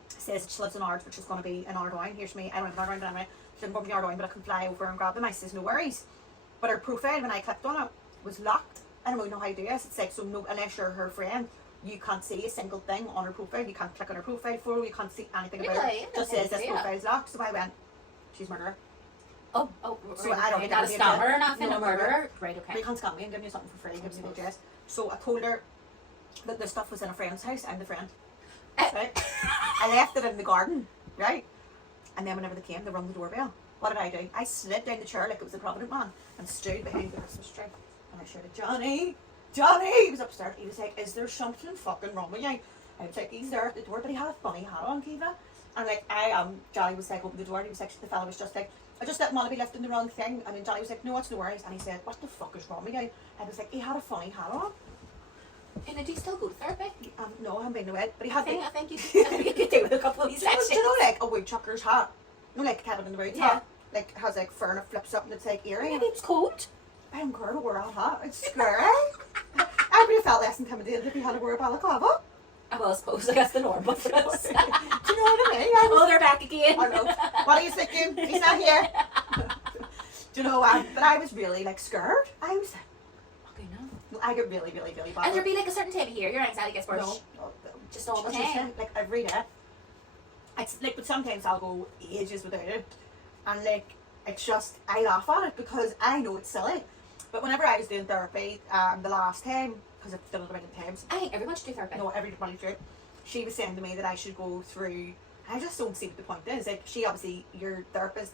says that she lives in Ard, which is going to be an hour down. Here's me. I don't have an hour down, but anyway, didn't go up the yard line, but I can fly over and grab them. I says, no worries. But her profile, when I clicked on it, was locked. I don't really know how to do this. It's like, so no, unless you're her friend, you can't see a single thing on her profile. You can't click on her profile photo. You can't see anything about her. It just says this profile's locked. So I went, she's murderer. Oh, So right, I don't okay. think Not a it'll be scammer or nothing, No, a murderer. Right, You okay. can't scam me and give me something for free. Gives me no address. So I told her that the stuff was in a friend's house. I'm the friend. Right? I left it in the garden, right? And then whenever they came, they rung the doorbell. What did I do? I slid down the chair like it was the Provident Man and stood behind the Christmas tree. And I shouted, Johnny! Johnny! He was upstairs. He was like, is there something fucking wrong with you? I was like, he's there at the door, but he had a funny hat on, Kiva. And like, Johnny was like, open the door, and he was like, the fella was just like, I just didn't want to be lifting the wrong thing. And then Johnny was like, no, it's no worries. And he said, what the fuck is wrong with you? I was like, he had a funny hat on. And do you still go to therapy? No, I haven't been to it, but he had I think you could do with a couple of these sessions. do you know like a woodchucker's hat? You know, like a cabin in the woods Yeah. hat? Like, has like fur and it flips up and it's like eerie. Maybe it's cold. I don't care to wear a hat. It's scary. I would have felt less intimidated if he had to wear a balaclava. Well, I suppose I guess the norm, but for us. Do you know what I mean? Oh, they're back again. I know. What are you thinking? He's not here. Do you know, but I was really like scared. I was, Okay, no. I get really, really, really bad. And there'd be like a certain time of year your anxiety gets worse. No, Just all the just time. like every day. It's like, but sometimes I'll go ages without it, and like it's just I laugh at it because I know it's silly. But whenever I was doing therapy, the last time, because I've done it a million times, I think everyone should do therapy. no, everybody should. She was saying to me that I should go through. I just don't see what the point is. Like, she obviously, your therapist,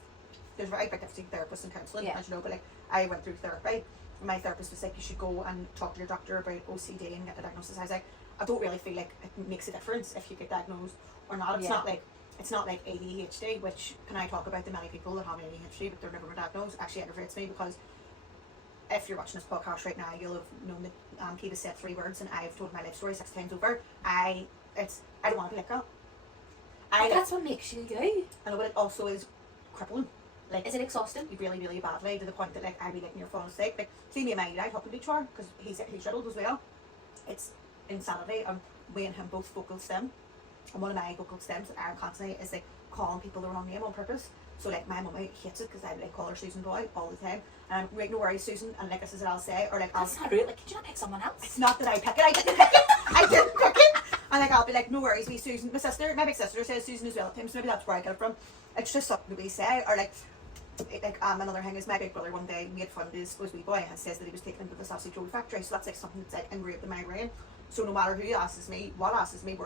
there's a very big difference between therapist and counselling, Yeah. as you know, but like, I went through therapy. My therapist was like, you should go and talk to your doctor about OCD and get the diagnosis. I was like, I don't really feel like it makes a difference if you get diagnosed or not. It's Yeah. not like ADHD, which, can I talk about the many people that have ADHD but they're never diagnosed? Actually aggravates me, because if you're watching this podcast right now, you'll have known that Kiva said 3 words and I've told my life story 6 times over. I don't want to be like that. But that's what makes you you. I know, but it also is crippling. Like, Is it exhausting? really, really badly, to the point that like I'd be like near falling sick. Like, see me and my dad talking to each other because he's riddled as well. It's insanity. We and him both vocal stem, and one of my vocal stems that I constantly is like calling people the wrong name on purpose. So like my mummy hates it because I like call her Susan Boyle all the time, and I'm like, no worries, Susan, and like this is what I'll say, or like I'll. That's not rude. Like, could you not pick someone else? It's not that I pick it. I didn't pick it. I didn't pick it. And like I'll be like, no worries, we Susan. My sister, my big sister says Susan as well at times. So maybe that's where I get it from. It's just something that we say, or like. Another thing is my big brother one day made fun of his wee boy and says that he was taken into the sausage roll factory. So that's like something that's like engraved in my brain. So no matter who asks me, where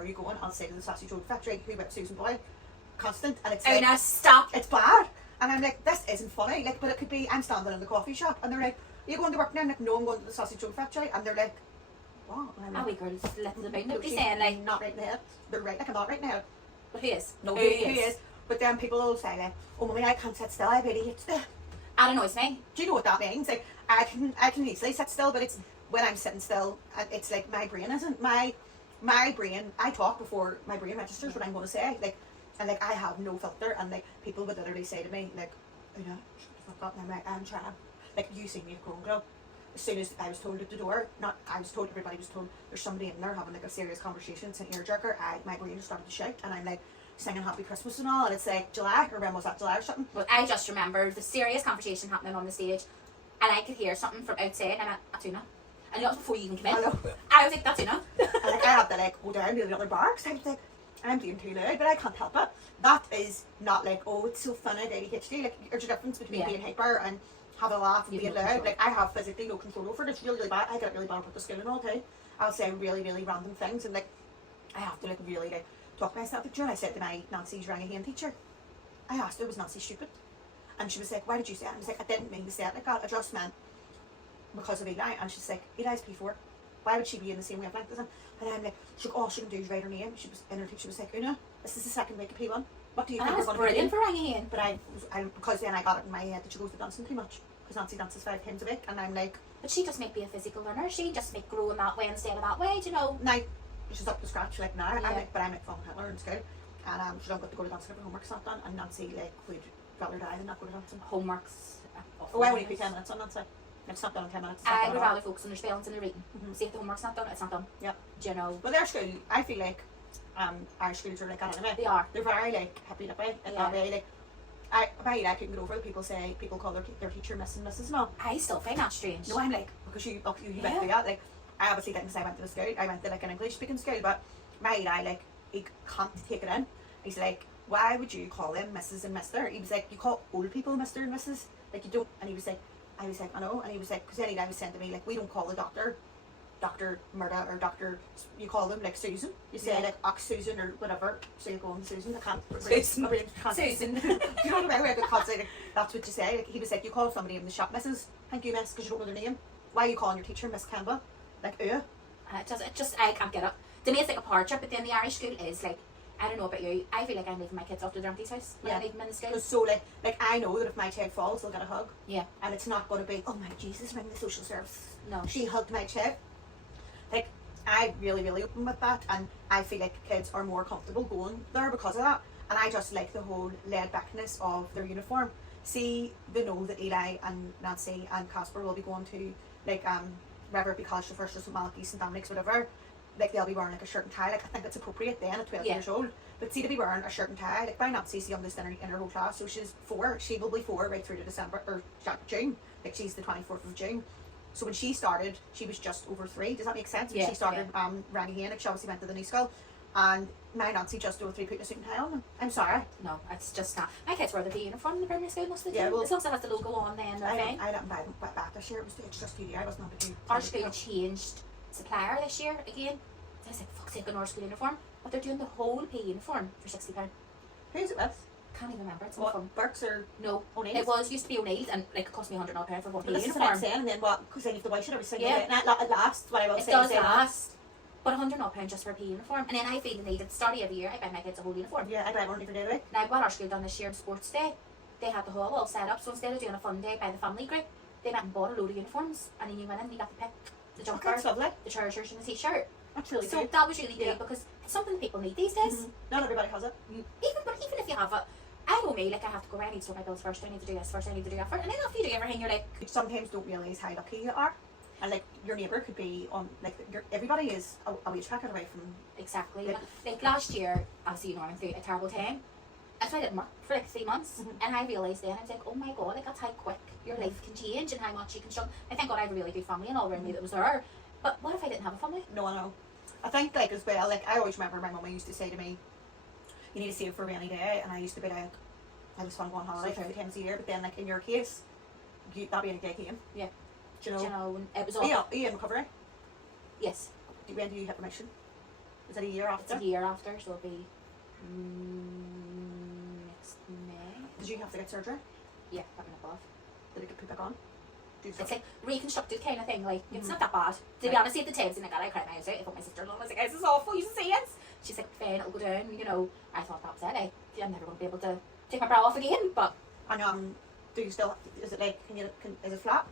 are you going, I'll say to the sausage roll factory, who about Susan Boyle? Constant. And it's Oh, like, now stop. it's bad. And I'm like, this isn't funny. Like, but it could be, I'm standing in the coffee shop and they're like, are you going to work now? I'm like, no, I'm going to the sausage roll factory. And they're like, what? And I'm Oh, like, we girls let them about. no, Nobody's she's saying like, not right now. They're right, like I'm not right now. but who is? No, Who who is? But then people will say like, oh mummy, I can't sit still, I really hate it. That annoys me. Do you know what that means? Like, I can easily sit still, but it's when I'm sitting still, it's like my brain isn't my brain. I talk before my brain registers what I'm going to say. Like, and like I have no filter, and like people would literally say to me like, you know, shut the fuck up. And I'm like, I'm trying. Like, you see me at Grown Glow. As soon as I was told at the door, not I was told, everybody was told there's somebody in there having like a serious conversation. It's an earjerker. My brain just started to shout, and I'm like singing Happy Christmas and all, and it's like July, or when was that, July or something? But I just remember the serious conversation happening on the stage, and I could hear something from outside, and I went, that's Oonagh. And that was before you even came in. I know. I was like, that's Oonagh. And like I had to like go down to the other bar because I was like, I'm being too loud, but I can't help it. That is not like, oh, it's so funny, ADHD. Like, there's a difference between Yeah. being hyper and having a laugh and You being have no loud. control. Like, I have physically no control over it. It's really, really bad. I get really bad with the skin and all the time. I'll say really, really random things, and like I have to like really like talk myself. And I said to my Nancy's Rang Again teacher, I asked her, was Nancy stupid? And she was like, why did you say it? And I was like, I didn't mean to say it like that. I just meant because of Eli. And she's like, Eli's P4. Why would she be in the same wavelength as him? And I'm like, all she can do is write her name. She was in her teacher was like, Oonagh, this is the second week of P1. What do you And think that you're was going to brilliant do? for ringing in. But I because then I got it in my head that she goes to dancing too much. Because Nancy dances 5 times a week. And I'm like, But she just might be a physical learner. She just might grow in that way instead of that way, do you know? now she's up to scratch like now. Yeah. But I'm like fucking Hitler in school. And she don't get to go to dancing if her homework's not done. And Nancy like would rather die than not go to dancing. Homework's Oh, I only pay 10 minutes on Nancy. It's not done in 10 minutes. It's not I done would at all. rather focus on their spellings and their reading. Mhm. See if the homework's not done, it's not done. Yep. Do you know? Well, their school, I feel like Irish schools are like that anyway. They are. They're very like happy to be in Yeah. that way. Like, I couldn't get over it. People call their teacher Miss and Mrs. No. I still find that strange. No, I'm like, because you went through that. Like, I obviously didn't, because I went to the school. I went to like an English speaking school, but my dad, like, he can't take it in. He's like, why would you call them Mrs. and Mister? He was like, you call old people Mr. and Mrs. Like, you don't. And he was like, I was like, I know. And he was like, because any guy was saying to me, like, we don't call the doctor Dr. Murda or Dr. You call them like Susan. You say like Susan or whatever. So you go on Susan. I can't. Susan. Susan. You know what I mean? I can't say like, that's what you say. Like, he was like, you call somebody in the shop Mrs. Thank you, Miss, because you don't know their name. Why are you calling your teacher Miss Campbell? Like, I can't get it. To me, it's like a power trip. But then the Irish school is like, I don't know about you. I feel like I'm leaving my kids off to their auntie's house when I leave them in the school. So like I know that if my child falls, they'll get a hug. Yeah. And it's not going to be, oh my Jesus, ring the social service. No. She hugged my child. Like, I really open with that, and I feel like kids are more comfortable going there because of that. And I just like the whole laid backness of their uniform. See, they know that Eli and Nancy and Casper will be going to like whether it be College of First or St Malachy's, St Dominic's, whatever. Like, they'll be wearing like a shirt and tie. Like, I think it's appropriate then at 12 years old. But see, to be wearing a shirt and tie, like, my Nancy's the youngest in her whole class, so she's 4. She will be 4 right through to December or June. Like, she's the 24th of June. So when she started, she was just over 3. Does that make sense? When she started running again, like, she obviously went to the new school. And my Nancy just over 3 putting a suit and tie on them. I'm sorry. No, it's just not. My kids wear the uniform in the primary school most of the Yeah, time. well, as long as it has the logo on, then they're fine. I didn't buy them back this year. It's just TD. I wasn't able to. Our school changed supplier this year again. I was like, fuck's sake, an our school uniform. But they're doing the whole PE uniform for £60. Who's it with? Can't even remember. It's What, from Burke's or no. O'Neill's? Used to be O'Neill's, and like it cost me £100 for one PE This is the uniform. next saying, and then what? Because then you have to wash it every single Yeah. day. And it lasts. What I will It say. does last. But £100 just for a PE uniform. And then I feel the need at the start of every year, I buy my kids a whole uniform. Yeah, I buy one every day. Now, what our school done this year on sports day, they had the hall all set up. So instead of doing a fun day by the family group, they went and bought a load of uniforms. And then you went in and you got to pick the jumper, That's lovely. the trousers, and the t-shirt. That's really So good. that was really good because it's something that people need these days. Not everybody has it. Even if you have it, I know me, like I have to go, I need to sort my bills first, I need to do this first, I need to do that first. And then after you do everything, you're like, You sometimes don't realise how lucky you are. And like, your neighbour could be on, like, everybody is a wage packet away from. exactly. Like- Like last year, obviously, you know, I went through a terrible time. That's why I didn't work for like 3 months. And I realised then, I was like, oh my god, like that's how quick your life can change and how much you can struggle. I thank God I have a really good family and all around me that was there. But what if I didn't have a family? No, I know. I think, like, as well, like, I always remember my mum used to say to me, you need to save for a rainy day. And I used to be like, I just want to go on holiday 50 times a year. But then, like, in your case, that'd be a day came. Yeah. Do you know? Do you know, it was all. Are you in recovery? Yes. When do you have remission? Is it a year after? It's a year after, so it'll be next May. Did you have to get surgery? Yeah, having a above. Did it get put back on? It's like reconstructed kind of thing. Like it's not that bad. To be honest, at the time, and I cried my eyes out. I thought my sister-in-law was like, "This is awful. You see it?" She's like, "Fine, it'll go down." You know, I thought that was it. I'm never going to be able to take my bra off again. But And do you still? Is it like? Is it flat?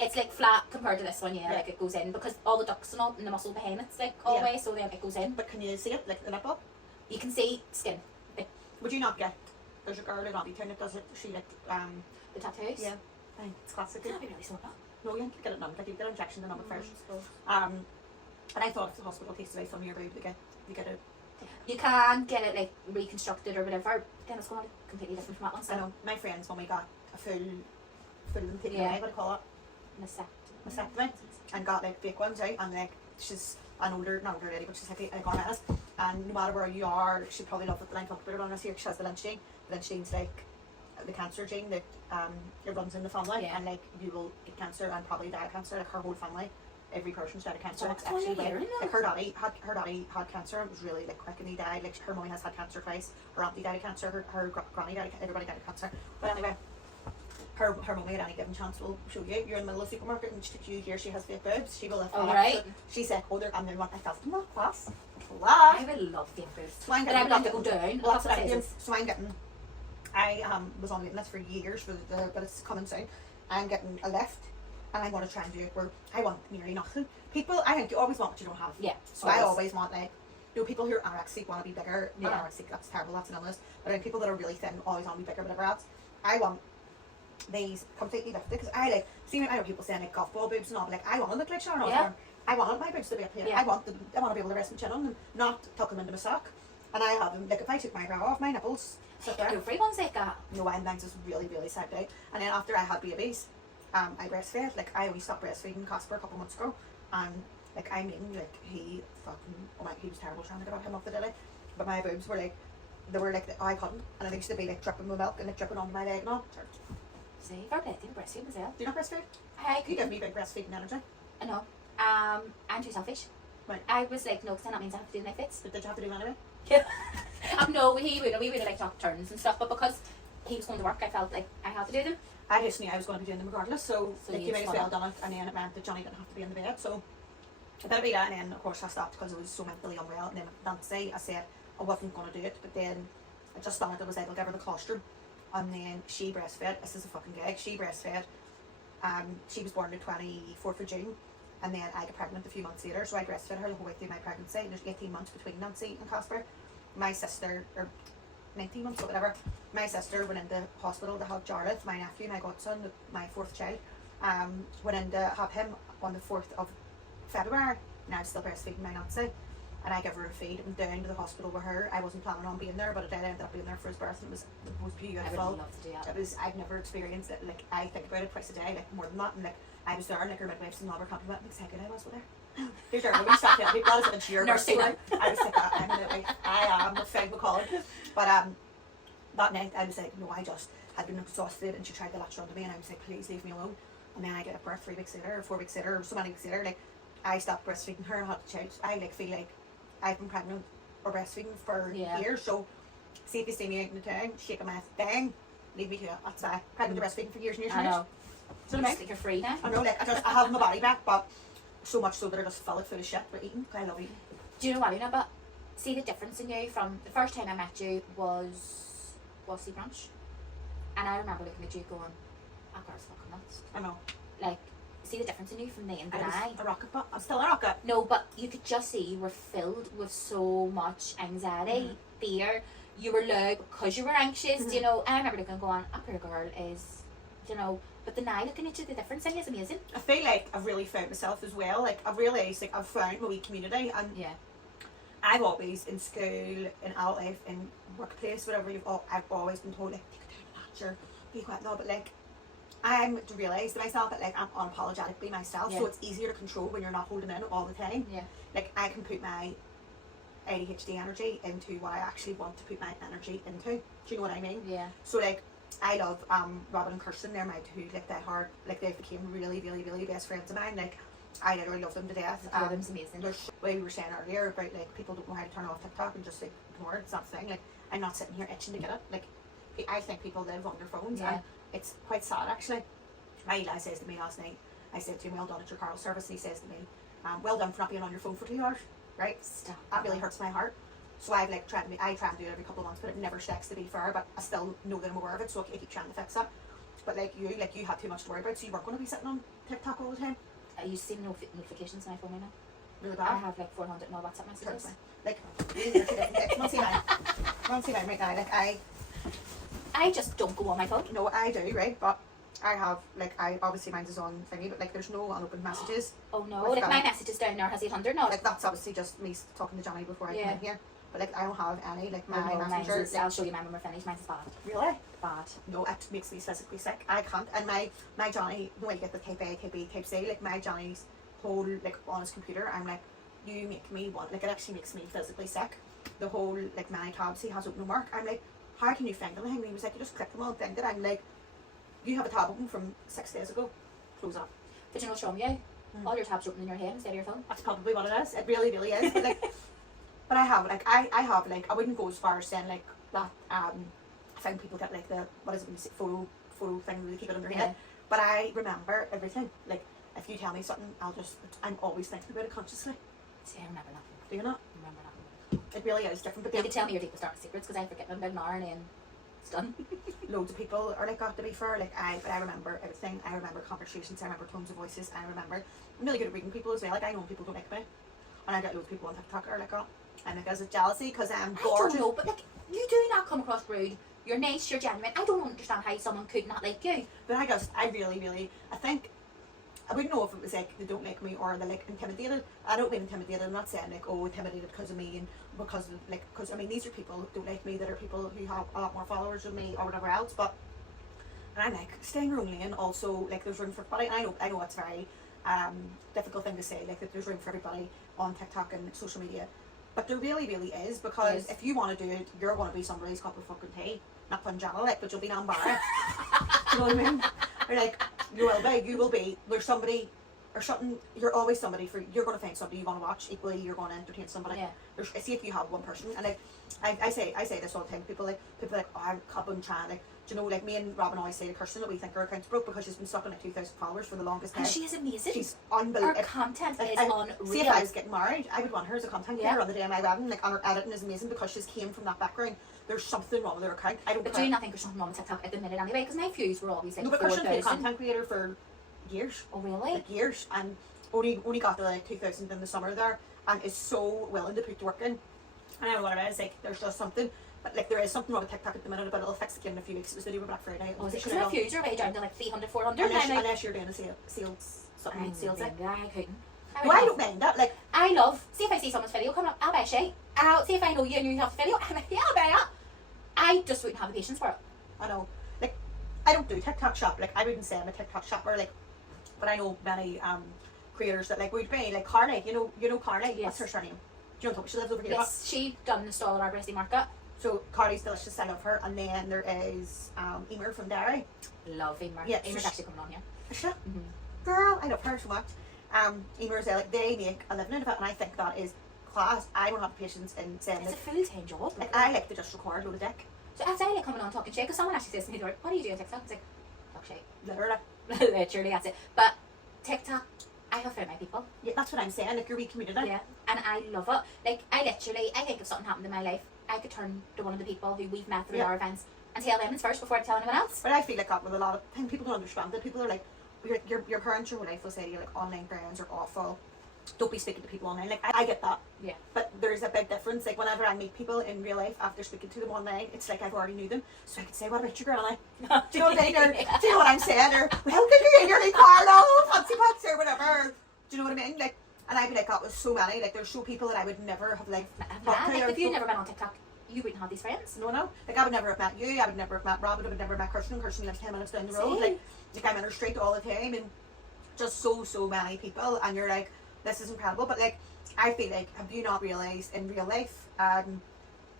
it's like flat compared to this one. Yeah, Yeah. like it goes in because all the ducts and all and the muscle behind it's like all the way, so then it goes in. But can you see it, like the nipple? You can see skin. Like, Would you not get? There's a girl in Abbeytown that does it. She like the tattoos. Yeah, it's classic. That'd be really smart. No, you have to get it numbed. Like you get an injection to numb it first. Suppose. And I thought if the hospital takes away some of your boob, you get it. You can get it like reconstructed or whatever. Then it's going to be completely different from that one. I So know my friend's mummy got a full and taken Yeah. away. What do you call it? Mastectomy, and got like fake ones out. And like she's an not older lady, but she's like on us. And no matter where you are, she'd probably love it. And I talked about it on this here. She has the Lynch gene. The Lynch gene's like the cancer gene that it runs in the family, Yeah. and like you will get cancer and probably die of cancer. Like her whole family, every person's died of cancer. Oh, It's actually funny hearing like that. her daddy had cancer. It was really like quick, and he died. Like her mummy has had cancer twice. Her auntie died of cancer. Her granny died. Everybody died of cancer. But anyway. Her mummy at any given chance will show you. You're in the middle of the supermarket and you hear she has fake boobs. She will lift them up. Alright. She's like, oh, they're, and then what I felt them up, class. I would love the boobs. So I'm But I would love to getting- go down. Well, that's a what couple I'm doing. sizes. So I'm getting, I was on waiting list for years, but it's coming soon. I'm getting a lift, and I'm going to try and do it where I want nearly nothing. People, I think you always want what you don't have. Yeah. So I always want like, people who are anorexic want to be bigger. Not Yeah. anorexic, that's terrible, that's an illness. But then people that are really thin always want to be bigger, whatever else. I want these completely lifted because I like, see, I know people saying like golf ball boobs and all, but like I want to look like Sharon Yeah. Osbourne. I want my boobs to be up here. Yeah. I want to be able to rest my chin on them, not tuck them into my sock. And I have them, like if I took my bra off, my nipples sit there. Everyone's like that. No, mine's just really, really sad day. And then after I had babies, I breastfed. Like I only stopped breastfeeding Casper a couple months ago, and like I mean, like he fucking, oh my, he was terrible trying to get him off the dilly, but my boobs were like, they were like, I couldn't, and I used to be like dripping with milk and like dripping onto my leg and all. See, fair play to breastfeeding as well. Do you not breastfeed? I You give me big breastfeeding energy. I know. I'm too selfish. Right. I was like, no, because then that means I have to do my fits. But did you have to do that anyway? Yeah. No, we would like talk turns and stuff, but because he was going to work, I felt like I had to do them. I just knew I was going to be doing them regardless, so like you you might as just well wanna- done it, and then it meant that Johnny didn't have to be in the bed, so I better be that, and then of course I stopped because I was so mentally unwell, and then Nancy, I said I wasn't going to do it, but then I just thought I was able to give her the colostrum, and then she breastfed. This is a fucking gag. She breastfed. She was born the 24th of June, and then I got pregnant a few months later, so I breastfed her the whole way through my pregnancy. And there's 18 months between Nancy and Casper. My sister, or 19 months or whatever, my sister went into hospital to have Jared, my nephew, my godson, my fourth child, went in to have him on the 4th of February, and I'm still breastfeeding my Nancy, and I give her a feed. I went down to the hospital with her. I wasn't planning on being there, but I ended up being there for his birth, and it was I would beautiful. love to do that. It was, I've never experienced it. Like I think about it twice a day, like more than that, and like I was there, and like her midwives and all were complimenting me, how good I was with her. There's our movie stuff. Yeah, that is a year Nursing. I was like, I'm like, I am with Fig McCall. But that night I was like, no, I just had been exhausted, and she tried to latch onto me, and I was like, please leave me alone. And then I get a birth 3 weeks later, or 4 weeks later, or so many weeks later. Like I stopped breastfeeding her, had a child. I like feel like I've been pregnant or breastfeeding for years. So see if you see me out in the town shaking my thing, leave me to it. That's why pregnant or breastfeeding for years and years I and years. know. So Just like you're free now. I know, like I have my body back, but so much so that I just fill it full of shit with eating. I love eating. Do you know what, but see the difference in you from the first time I met you was sea brunch, and I remember looking at you going, that girl's fucking nuts. I know. Like, see the difference in you from then to I now. was a rocket, but I'm still a rocket. No, but you could just see you were filled with so much anxiety, fear. You were loud because you were anxious. Do you know? I remember looking and going, that poor girl is, you know. But the now looking at you, the difference in you is amazing. I feel like I've really found myself as well. Like I've realised, like I've found my wee community, and Yeah. I've always in school, in adult life, in workplace, whatever I've always been told like take it down a notch or be quiet. No, but like I'm to realise to myself that like I'm unapologetically myself, so Yeah. it's easier to control when you're not holding in all the time. Yeah. Like I can put my ADHD energy into what I actually want to put my energy into. Do you know what I mean? Yeah. So like I love Robin and Kirsten. They're my two like that hard, like they became really, really, really best friends of mine. Like I literally love them to death. The rhythm's amazing. There's way we were saying earlier about like people don't know how to turn off TikTok and just like ignore it. It's not a thing. Like I'm not sitting here itching to get it. Like I think people live on their phones, Yeah. and it's quite sad actually. My Eli says to me last night, I said to him, well done at your Carl service, and he says to me, well done for not being on your phone for 2 hours. Right? Stop. That really hurts my heart. So I've like tried to I try and do it every couple of months, but it never sticks, to be fair. But I still know that I'm aware of it, so I keep trying to fix it. But like you had too much to worry about, so you weren't going to be sitting on TikTok all the time. I used to see notifications on my phone now. Really I bad. have like 400 more WhatsApp messages. Like, Nancy and I right now, like I just don't go on my phone. no, I do, right? But I have, like, I obviously mine's is on thingy, but like there's no unopened messages. Oh no, What's like my that? messages down there has 800 now. Like that's obviously just me talking to Johnny before I Yeah. come in here. But like I don't have any, like Oh, my no, mine's messenger. is, I'll show you mine when we're finished. Mine's is bad. Really? Bad. No, it makes me physically sick. I can't. And my Johnny, the way you get the type A, type B, type C, like my Johnny's whole, like on his computer, I'm like, you make me want, like it actually makes me physically sick. The whole, like many tabs he has open to work, I'm like, how can you find anything? And he was like, you just click them all and find it. I'm like, you have a tab open from 6 days ago, close up. But you know what's wrong with you? All your tabs are open in your head instead of your phone. That's probably what it is. It really, really is. But like, but I have like I have like I wouldn't go as far as saying like that. I find people get like the what is it when you say photo thing where they keep it under their head. But I remember everything. Like if you tell me something, I'm always thinking about it consciously. See, I remember nothing. Do you not? I remember nothing. It really is different. But You then could tell me your deepest dark secrets because I forget them about an hour and then it's done. loads of people are like that, to be fair. Like but I remember everything. I remember conversations. I remember tones of voices. I remember. I'm really good at reading people as well. Like I know when people don't like me, and I get loads of people on TikTok are like that. And like, is it jealousy? Because I'm I gorgeous. don't know, but like you do not come across rude. You're nice. You're genuine. I don't understand how someone could not like you. But I really, really, I think I wouldn't know if it was like they don't like me or they're like intimidated. I don't mean intimidated. I'm not saying like, oh, intimidated because of me and because of, like, because I mean these are people who don't like me, that are people who have a lot more followers than me or whatever else. But and I'm like, stay in your own lane. Also, like, there's room for everybody. I know it's very difficult thing to say, like that there's room for everybody on TikTok and social media, but there really, really is, because if you want to do it, you're going to be somebody's cup of fucking tea. Not Punjana, like, but you'll be Nambara. You know what I mean? Or like, you will be. There's somebody or something. You're always somebody for. You're going to find somebody you want to watch. Equally, you're going to entertain somebody. Yeah. See if you have one person, and like, I say this all the time. People are like, oh, I'm cupping trying, like, do you know, like me and Robin always say to Kirsten that we think her account's broke because she's been stuck on like 2,000 followers for the longest time. And she is amazing. She's unbelievable. Her content is unreal. See, if I was getting married, I would want her as a content creator on the day of my wedding. Like, and her editing is amazing because she's came from that background. There's something wrong with her account. I don't. But do you not think there's something wrong with TikTok at the minute anyway? Because my views were always like no, but Kirsten's been a 4,000. content creator for years. Oh really? Like years, and only got to like 2,000 in the summer there, and is so willing to put the work in. And I don't know what it is. Like, there's just something. But like, there is something wrong with TikTok at the minute, but it'll fix again in a few weeks. It was the day of Black Friday. Oh, is it? Because my views are way down to like 300, 400. Unless you're doing a sales something sales. I couldn't. No, I don't mind that. Like, I love. See if I see someone's video coming up, I'll buy a shade. I'll see if I know you and you have a video. I'm like, yeah, I'll buy that. I just wouldn't have the patience for it. I know. Like, I don't do TikTok shop. Like, I wouldn't say I'm a TikTok shopper. Like, but I know many creators that like would be like Carly. You know Carly. Yes. What's her surname? Do you know she lives over here? Yes, she done the stall at our Bristol Market. So Carly's delicious. I love her. And then there is Emer from Derry. Love Emer. Yeah, Emer's so actually coming on here. Is she? Mm-hmm. Girl, I love her so much. Emer's like, they make a living out of it, and I think that is class. I don't have patience in saying It's that. a full-time job. Like, I like to just record load of dick. So as I like coming on talking shit, because someone actually says to me, what do you do on TikTok? It's like, talk shit. Literally. Literally, that's it. But TikTok, I have found my people. Yeah, that's what I'm saying. Like, your wee community. Yeah, and I love it. Like, I think if something happened in my life, I could turn to one of the people who we've met through our events and tell them first before I tell anyone else. But I feel like that with a lot of things, people don't understand that. People are like, your parents, your life will say to you, like, online friends are awful. Don't be speaking to people online. Like, I get that. Yeah. But there's a big difference. Like, whenever I meet people in real life after speaking to them online, it's like I've already knew them. So I could say, what about your girl? Do you know what I mean? Or, do you know what I'm saying? Or, well, did you get your new car? No, fancy pants or whatever. Do you know what I mean? Like, and I'd be like, that was so many. Like, there's so people that I would never have, like, Like, if you'd never been on TikTok, you wouldn't have these friends. No. Like, I would never have met you. I would never have met Robin. I would never have met Kirsten. Kirsten lives 10 minutes down the road. Like I'm in her street all the time, and just so many people. And you're like, this is incredible. But like, I feel like, have you not realised in real life,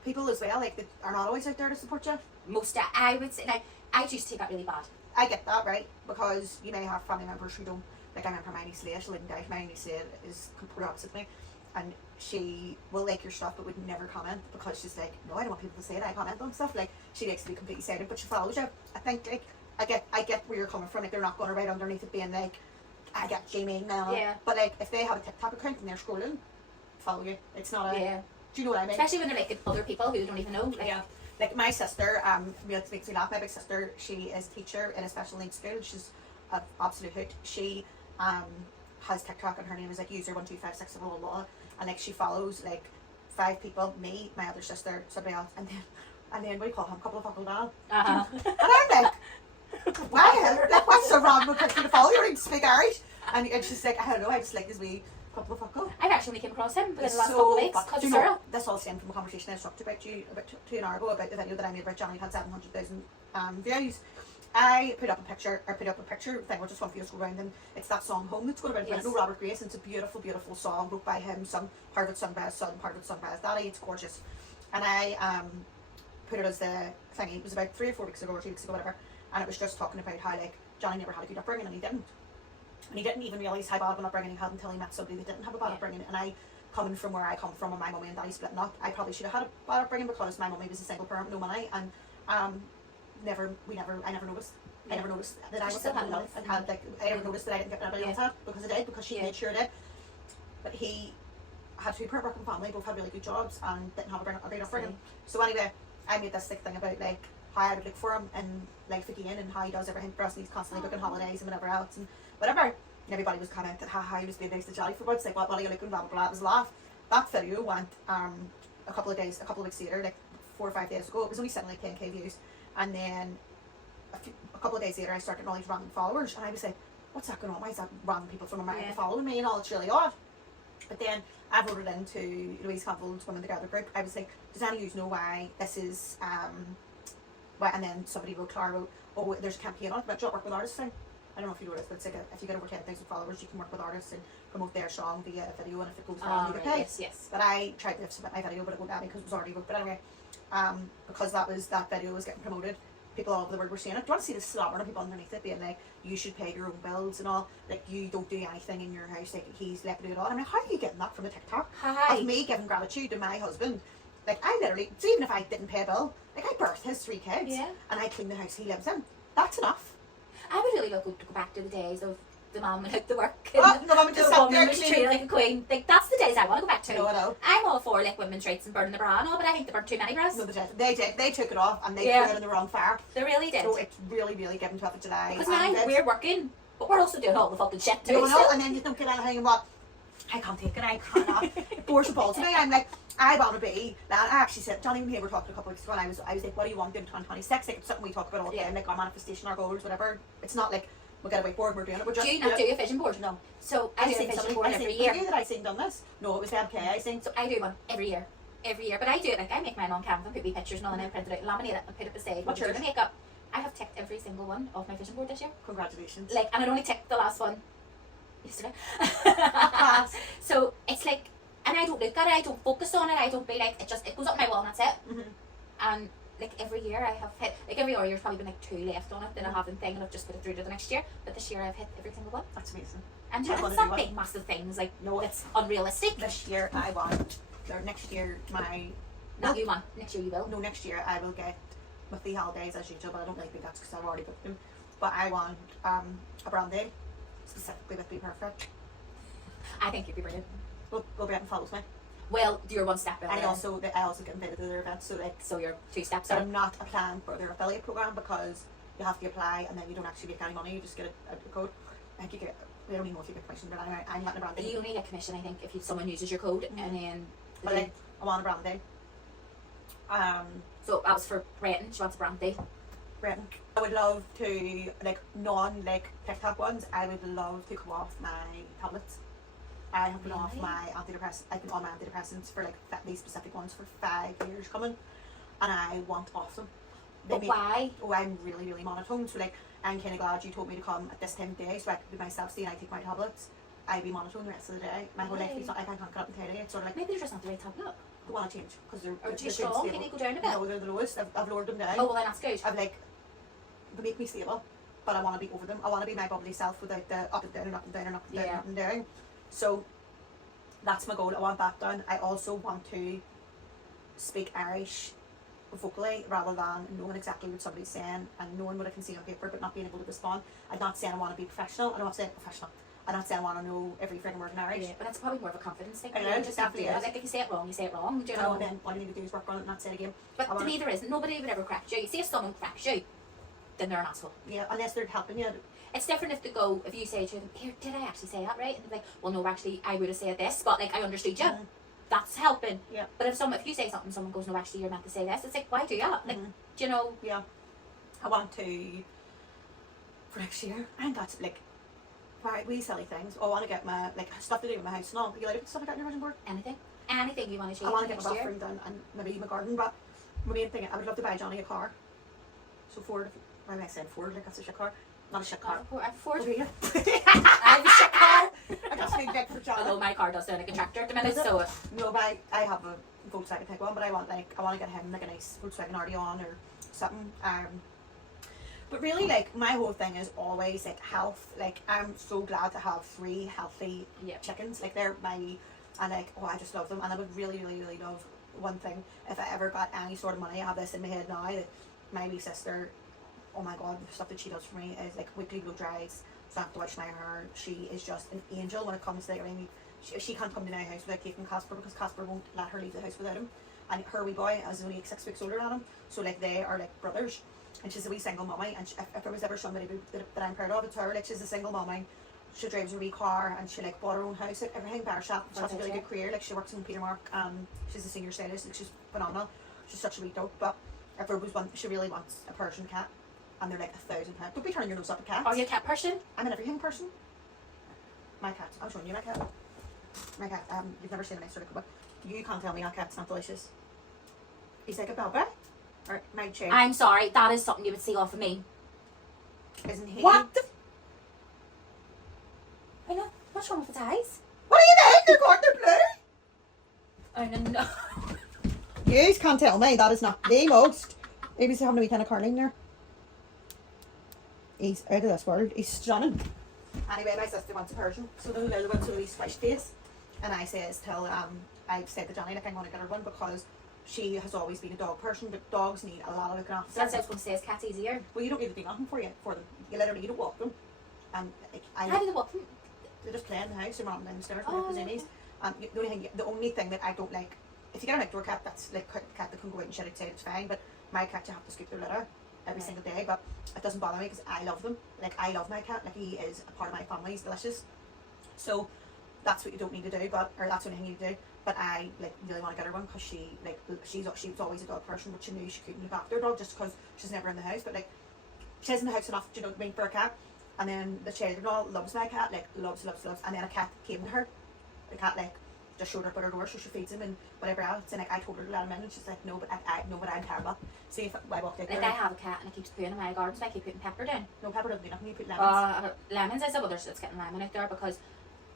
people as well, like, that are not always out there to support you? Most, I would say, like, I used to take that really bad. I get that, right? Because you may have family members who don't. Like, I remember my niece Leah, she lived in Dyke. My niece Leah is completely opposite me, and she will like your stuff but would never comment because she's like, no, I don't want people to say that I comment on stuff. Like, she likes to be completely silent, but she follows you. I think, like, I get where you're coming from. Like, they're not going to write underneath it being like, I get Jamie now. Yeah. But like, if they have a TikTok account and they're scrolling, follow you. It's not a. Yeah. Do you know what I mean? Especially when they're like other people who don't even know. Like, yeah. Like my sister, it makes me laugh. My big sister, she is a teacher in a special needs school. She's an absolute hoot. She has TikTok and her name is like user1256 blah blah blah, and like she follows like 5 people, me, my other sister, somebody else, and then what do you call him? Couple of Uncle Dan. And I'm like, why? Like, what's so wrong with Christy to follow you and speak Irish? And she's like, I don't know, I just like this wee couple of Uncle. I've actually only came across him within the last So, couple of weeks because do of you know, Sarah. this all stemmed from a conversation I talked about you about 2 an hour ago about the video that I made about Johnny had 700,000 views. I put up a picture thing, or just one for you to scroll around, and it's that song Home that's going about. Yes. I know Robert Grace, and it's a beautiful, beautiful song wrote by him, part of it sung by his son, part of it sung by his daddy. It's gorgeous. And I put it as the thing. It was about 3 or 4 weeks ago or 2 weeks ago, whatever, and it was just talking about how like Johnny never had a good upbringing, and he didn't. And he didn't even realise how bad of an upbringing he had until he met somebody that didn't have a bad upbringing. And I, coming from where I come from and my mummy and daddy splitting up, I probably should have had a bad upbringing because my mummy was a single parent with no money, and I never noticed. I never noticed that I was in love and had like, I never noticed that I didn't get what anybody else had because I did, because she made sure I did. But he had 2-parent working family, both had really good jobs and didn't have a great upbringing. So anyway, I made this sick thing about like how I would look for him in life again and how he does everything for us, and he's constantly booking holidays and whatever else and whatever. And everybody was commenting how he was being nice to Johnny for once, like what are you looking, blah blah blah. It was a laugh. That video went a couple of weeks later, like 4 or 5 days ago. It was only sitting like 10k views, and then a couple of days later I started getting all these random followers, and I was like, what's that going on? Why is that random people from America Yeah. following me and all? It's really odd. But then I wrote it into Louise Campbell's Women Together group. I was like, does any of you know why this is, why? And then somebody wrote, Clara wrote, oh, there's a campaign on it about job work with artists thing. I don't know if you know this, but it's like if you get over 10,000 followers, you can work with artists and promote their song via a video, and if it goes wrong, you get paid. Yes. But I tried to submit my video, but it wouldn't let me because it was already wrote. But anyway, because that video was getting promoted, people all over the world were seeing it. Do you want to see the slamming of people underneath it being like, you should pay your own bills and all, like you don't do anything in your house, like he's left to do it all. I'm like, how are you getting that from a TikTok? Hi. Of me giving gratitude to my husband. Like I literally, so even if I didn't pay a bill, like I birthed his 3 kids, Yeah. and I clean the house he lives in. That's enough. I would really love to go back to the days of the mum and the work. Oh, no, I'm the just sat there woman was treated cleaning. like a queen. Like that's the days I want to go back to. No, I know. I'm all for like women's rights and burning the bra and all, but I think they burned too many bras. No, they did. They took it off and they Yeah. threw it in the wrong fire. They really did. So it's really, really given 12th of July. Because now we're working, but we're also doing all the fucking shit too. No, so- and then you don't get anything and what? I can't take it. I cannot. It bores the balls to me. I'm like, I want to be. Now, I actually said, Johnny and me were talking a couple of weeks ago, and I was like, what do you want in 2026? Like, it's something we talk about all the time, like our manifestation, our goals, whatever. It's not like we get a whiteboard, we're doing it. We're just do you not do a vision board? No. So I do a vision board every year. The year that I sing done this? No, it was the MK I sing. So I do one every year. Every year. But I do it like I make mine on Canva and put wee pictures and all, and then print it out, laminate it and put it beside. What's when I yours? do the makeup. I have ticked every single one of my vision board this year. Congratulations. Like, and I only ticked the last one yesterday. So it's like, and I don't look at it, I don't focus on it, I don't be like, it goes up my wall and that's it. Mm-hmm. And like every year I have hit, like every other year's probably been like 2 left on it that I haven't thing, and I've just put it through to the next year. But this year I've hit every single one. That's amazing. And I it's wanna not do one. big massive things, like no, it's unrealistic. This year I want, or next year my, Not you want, next year you will. no, next year I will get with the holidays as usual, but I don't really think that's because I've already booked them. But I want a brandy, specifically with Be Perfect. I think you'd be brilliant. Well, Britain follows me. Well, you're one step better. I also get invited to their events, so like, So you're 2 steps so up. I'm not applying for their affiliate program because you have to apply and then you don't actually make any money. You just get a code. I think you get. We don't even know if you get commission, but anyway, I'm getting a brandy. You only get commission, I think, if someone uses your code, and then. But like, I want a brandy. So that was for Brenton. She wants a brandy. Britain. I would love to like TikTok ones. I would love to come off my tablets. I have been off Really? my antidepressants. I've been on my antidepressants for like these specific ones for 5 years coming, and I want off them. They But make- why? Oh, I'm really, really monotone. So like, I'm kind of glad you told me to come at this time of day, so I could be myself. See, and I take my tablets. I be monotone the rest of the day. My whole life Right. is not like I can't get up and tidy. It's sort of like Maybe they're just not the right tablet. I want to change because they're Or too they're strong. stable. Can they go down a bit? No, they're the lowest. I've lowered them down. Oh, well then that's good. I've like, they make me stable, but I want to be over them. I want to be my bubbly self without the up and down and up and down and up and down and Yeah. up and down. So that's my goal. I want that done. I also want to speak Irish vocally rather than knowing exactly what somebody's saying and knowing what I can see on paper but not being able to respond. I'm not saying I want to be professional. I'm not saying professional. I'm not saying I want to know every freaking word in Irish. Yeah, but that's probably more of a confidence thing. I know, You it just have to do definitely it. is. Like if you say it wrong, you say it wrong. Do you I know? know, and then all you need to do is work on it and not say it again. But I to wanna- me, there isn't. Nobody would ever correct you. You see, if someone corrects you, then they're an asshole. Yeah, unless they're helping you. It's different if they go, if you say to them, here, did I actually say that right? And they're like, well, no, actually, I would have said this, but like, I understood you. Mhm. That's helping. Yeah. But if you say something, someone goes, no, actually, you're meant to say this, it's like, why do that? Like, Mhm. do you know? Yeah. I want to, for next year, I think that's like, right, wee silly things. Oh, I want to get my, like, stuff to do with my house and all. You like stuff like that in your vision board? Anything you want to achieve I want to get next my year. bathroom done and maybe my garden, but my main thing, I would love to buy Johnny a car. So Ford, why am I saying Ford? Like, that's a shit car. Not a shit car. I'm Ford. Oh, do you? I have a shit car. I just need big for Although Johnny. my car does sound like a tractor at the minute, Does it? so No, but I have a Volkswagen type one, but I want to get him like a nice Volkswagen Arteon or something. But really, like, my whole thing is always like health. Like, I'm so glad to have 3 healthy yeah. chickens. Like, they're my, and like, oh, I just love them. And I would really, really, really love one thing. If I ever got any sort of money, I have this in my head now, that my wee sister, oh my god, the stuff that she does for me is like weekly blow dries, so I have to wash my hair. She is just an angel when it comes to, I mean, she can't come to my house without taking Casper because Casper won't let her leave the house without him. And her wee boy is only like 6 weeks older than him, so like they are like brothers. And she's a wee single mommy, and if there was ever somebody that I'm proud of, it's her. Like, she's a single mommy. She drives her wee car, and she like bought her own house, like everything better shop. She has a really good career. Like, she works in Peter Mark. She's a senior stylist. Like, she's phenomenal. She's such a wee dope. But if there was one, she really wants a Persian cat, and they're like £1,000. Don't be turning your nose up at cats. Are you a cat person? I'm an everything person. My cat. I'm showing you my cat. My cat. You've never seen a nicer looking one. You can't tell me our cat's not delicious. He's like a Belbra. Or my chair. I'm sorry, that is something you would see off of me. Isn't he? What the? I know. What's wrong with its eyes? What do you mean? They're blue. Oh no. You can't tell me that is not the most. Maybe he's having a wee kind of curling there. He's out of this world. He's stunning. Anyway, my sister wants a Persian, so the little one's a wee squished face. And I says till I've said to Johnny, like, I'm going to get her one because she has always been a dog person, but dogs need a lot of looking after. That's what I was going to say, is cats easier? Well, you don't need to do nothing for them. You literally don't walk them. And like, How do they walk? they just play in the house and run down the stairs Oh, with their zoomies. And the only thing that I don't like, if you get an outdoor cat that's like a cat that can go out and shit outside, it's fine. But my cat, you have to scoop their litter every Right. single day. But it doesn't bother me because I love them. Like, I love my cat. Like, he is a part of my family. He's delicious. So that's what you don't need to do. Or that's the only thing you need to do. But I like really want to get her one because she was always a dog person, but she knew she couldn't look after her dog just because she's never in the house. But like, she's in the house enough, you know, to mean for a cat. And then the child-in-law loves my cat, like loves. And then a cat came to her. The cat like just showed her up at her door, so she feeds him and whatever else. And like, I told her to let him in, and she's like, no, but I know, but I'm terrible. See if I walked out Like, there. I have a cat and it keeps pooing in my garden, so I keep putting pepper down. No, pepper doesn't do nothing. You put lemons. Lemons, I said, well, it's getting lemon out there because.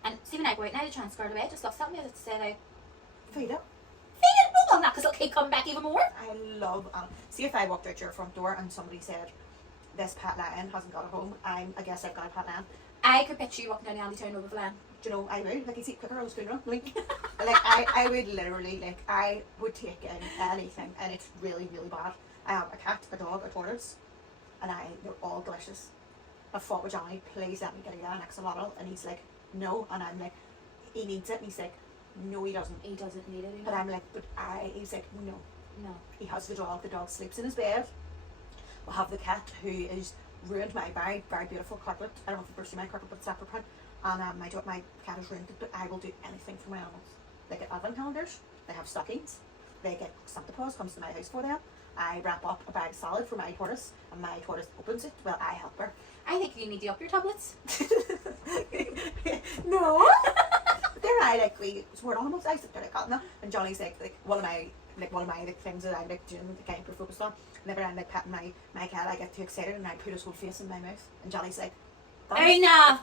And see, when I go out and I try and skirt away, just loves something to say, like, Feed it. feed it, well, not because it'll keep coming back even more. I love see if I walked out your front door and somebody said this pet lion hasn't got a home, I guess I've got a pet lion. I could picture you walking down the alley town over Glen. Do you know, I would, like, you see it quicker on the school run, like I would literally, like, I would take in anything, and it's really, really bad. I have a cat, a dog, a tortoise, and they're all delicious. I fought with Johnny, please let me get a next bottle, and he's like, no, and I'm like, he needs it, and he's like, no, he doesn't. He doesn't need it. But I'm like, he's like, no. No. He has the dog sleeps in his bed. We'll have the cat who is ruined my very, very beautiful carpet. I don't know if you've ever seen my carpet, but it's leopard print. And my cat has ruined it, but I will do anything for my animals. They get advent calendars, they have stockings, they get Santa Claus comes to my house for them. I wrap up a bag of salad for my tortoise, and my tortoise opens it. Well, I help her. I think you need to up your tablets. No. They're like, we support animals. I sit there like that, and Johnny's like one of my things that I like doing, the kind of focused on. Whenever I'm like patting my cat, I get too excited and I put his whole face in my mouth, and Johnny's like, Enough.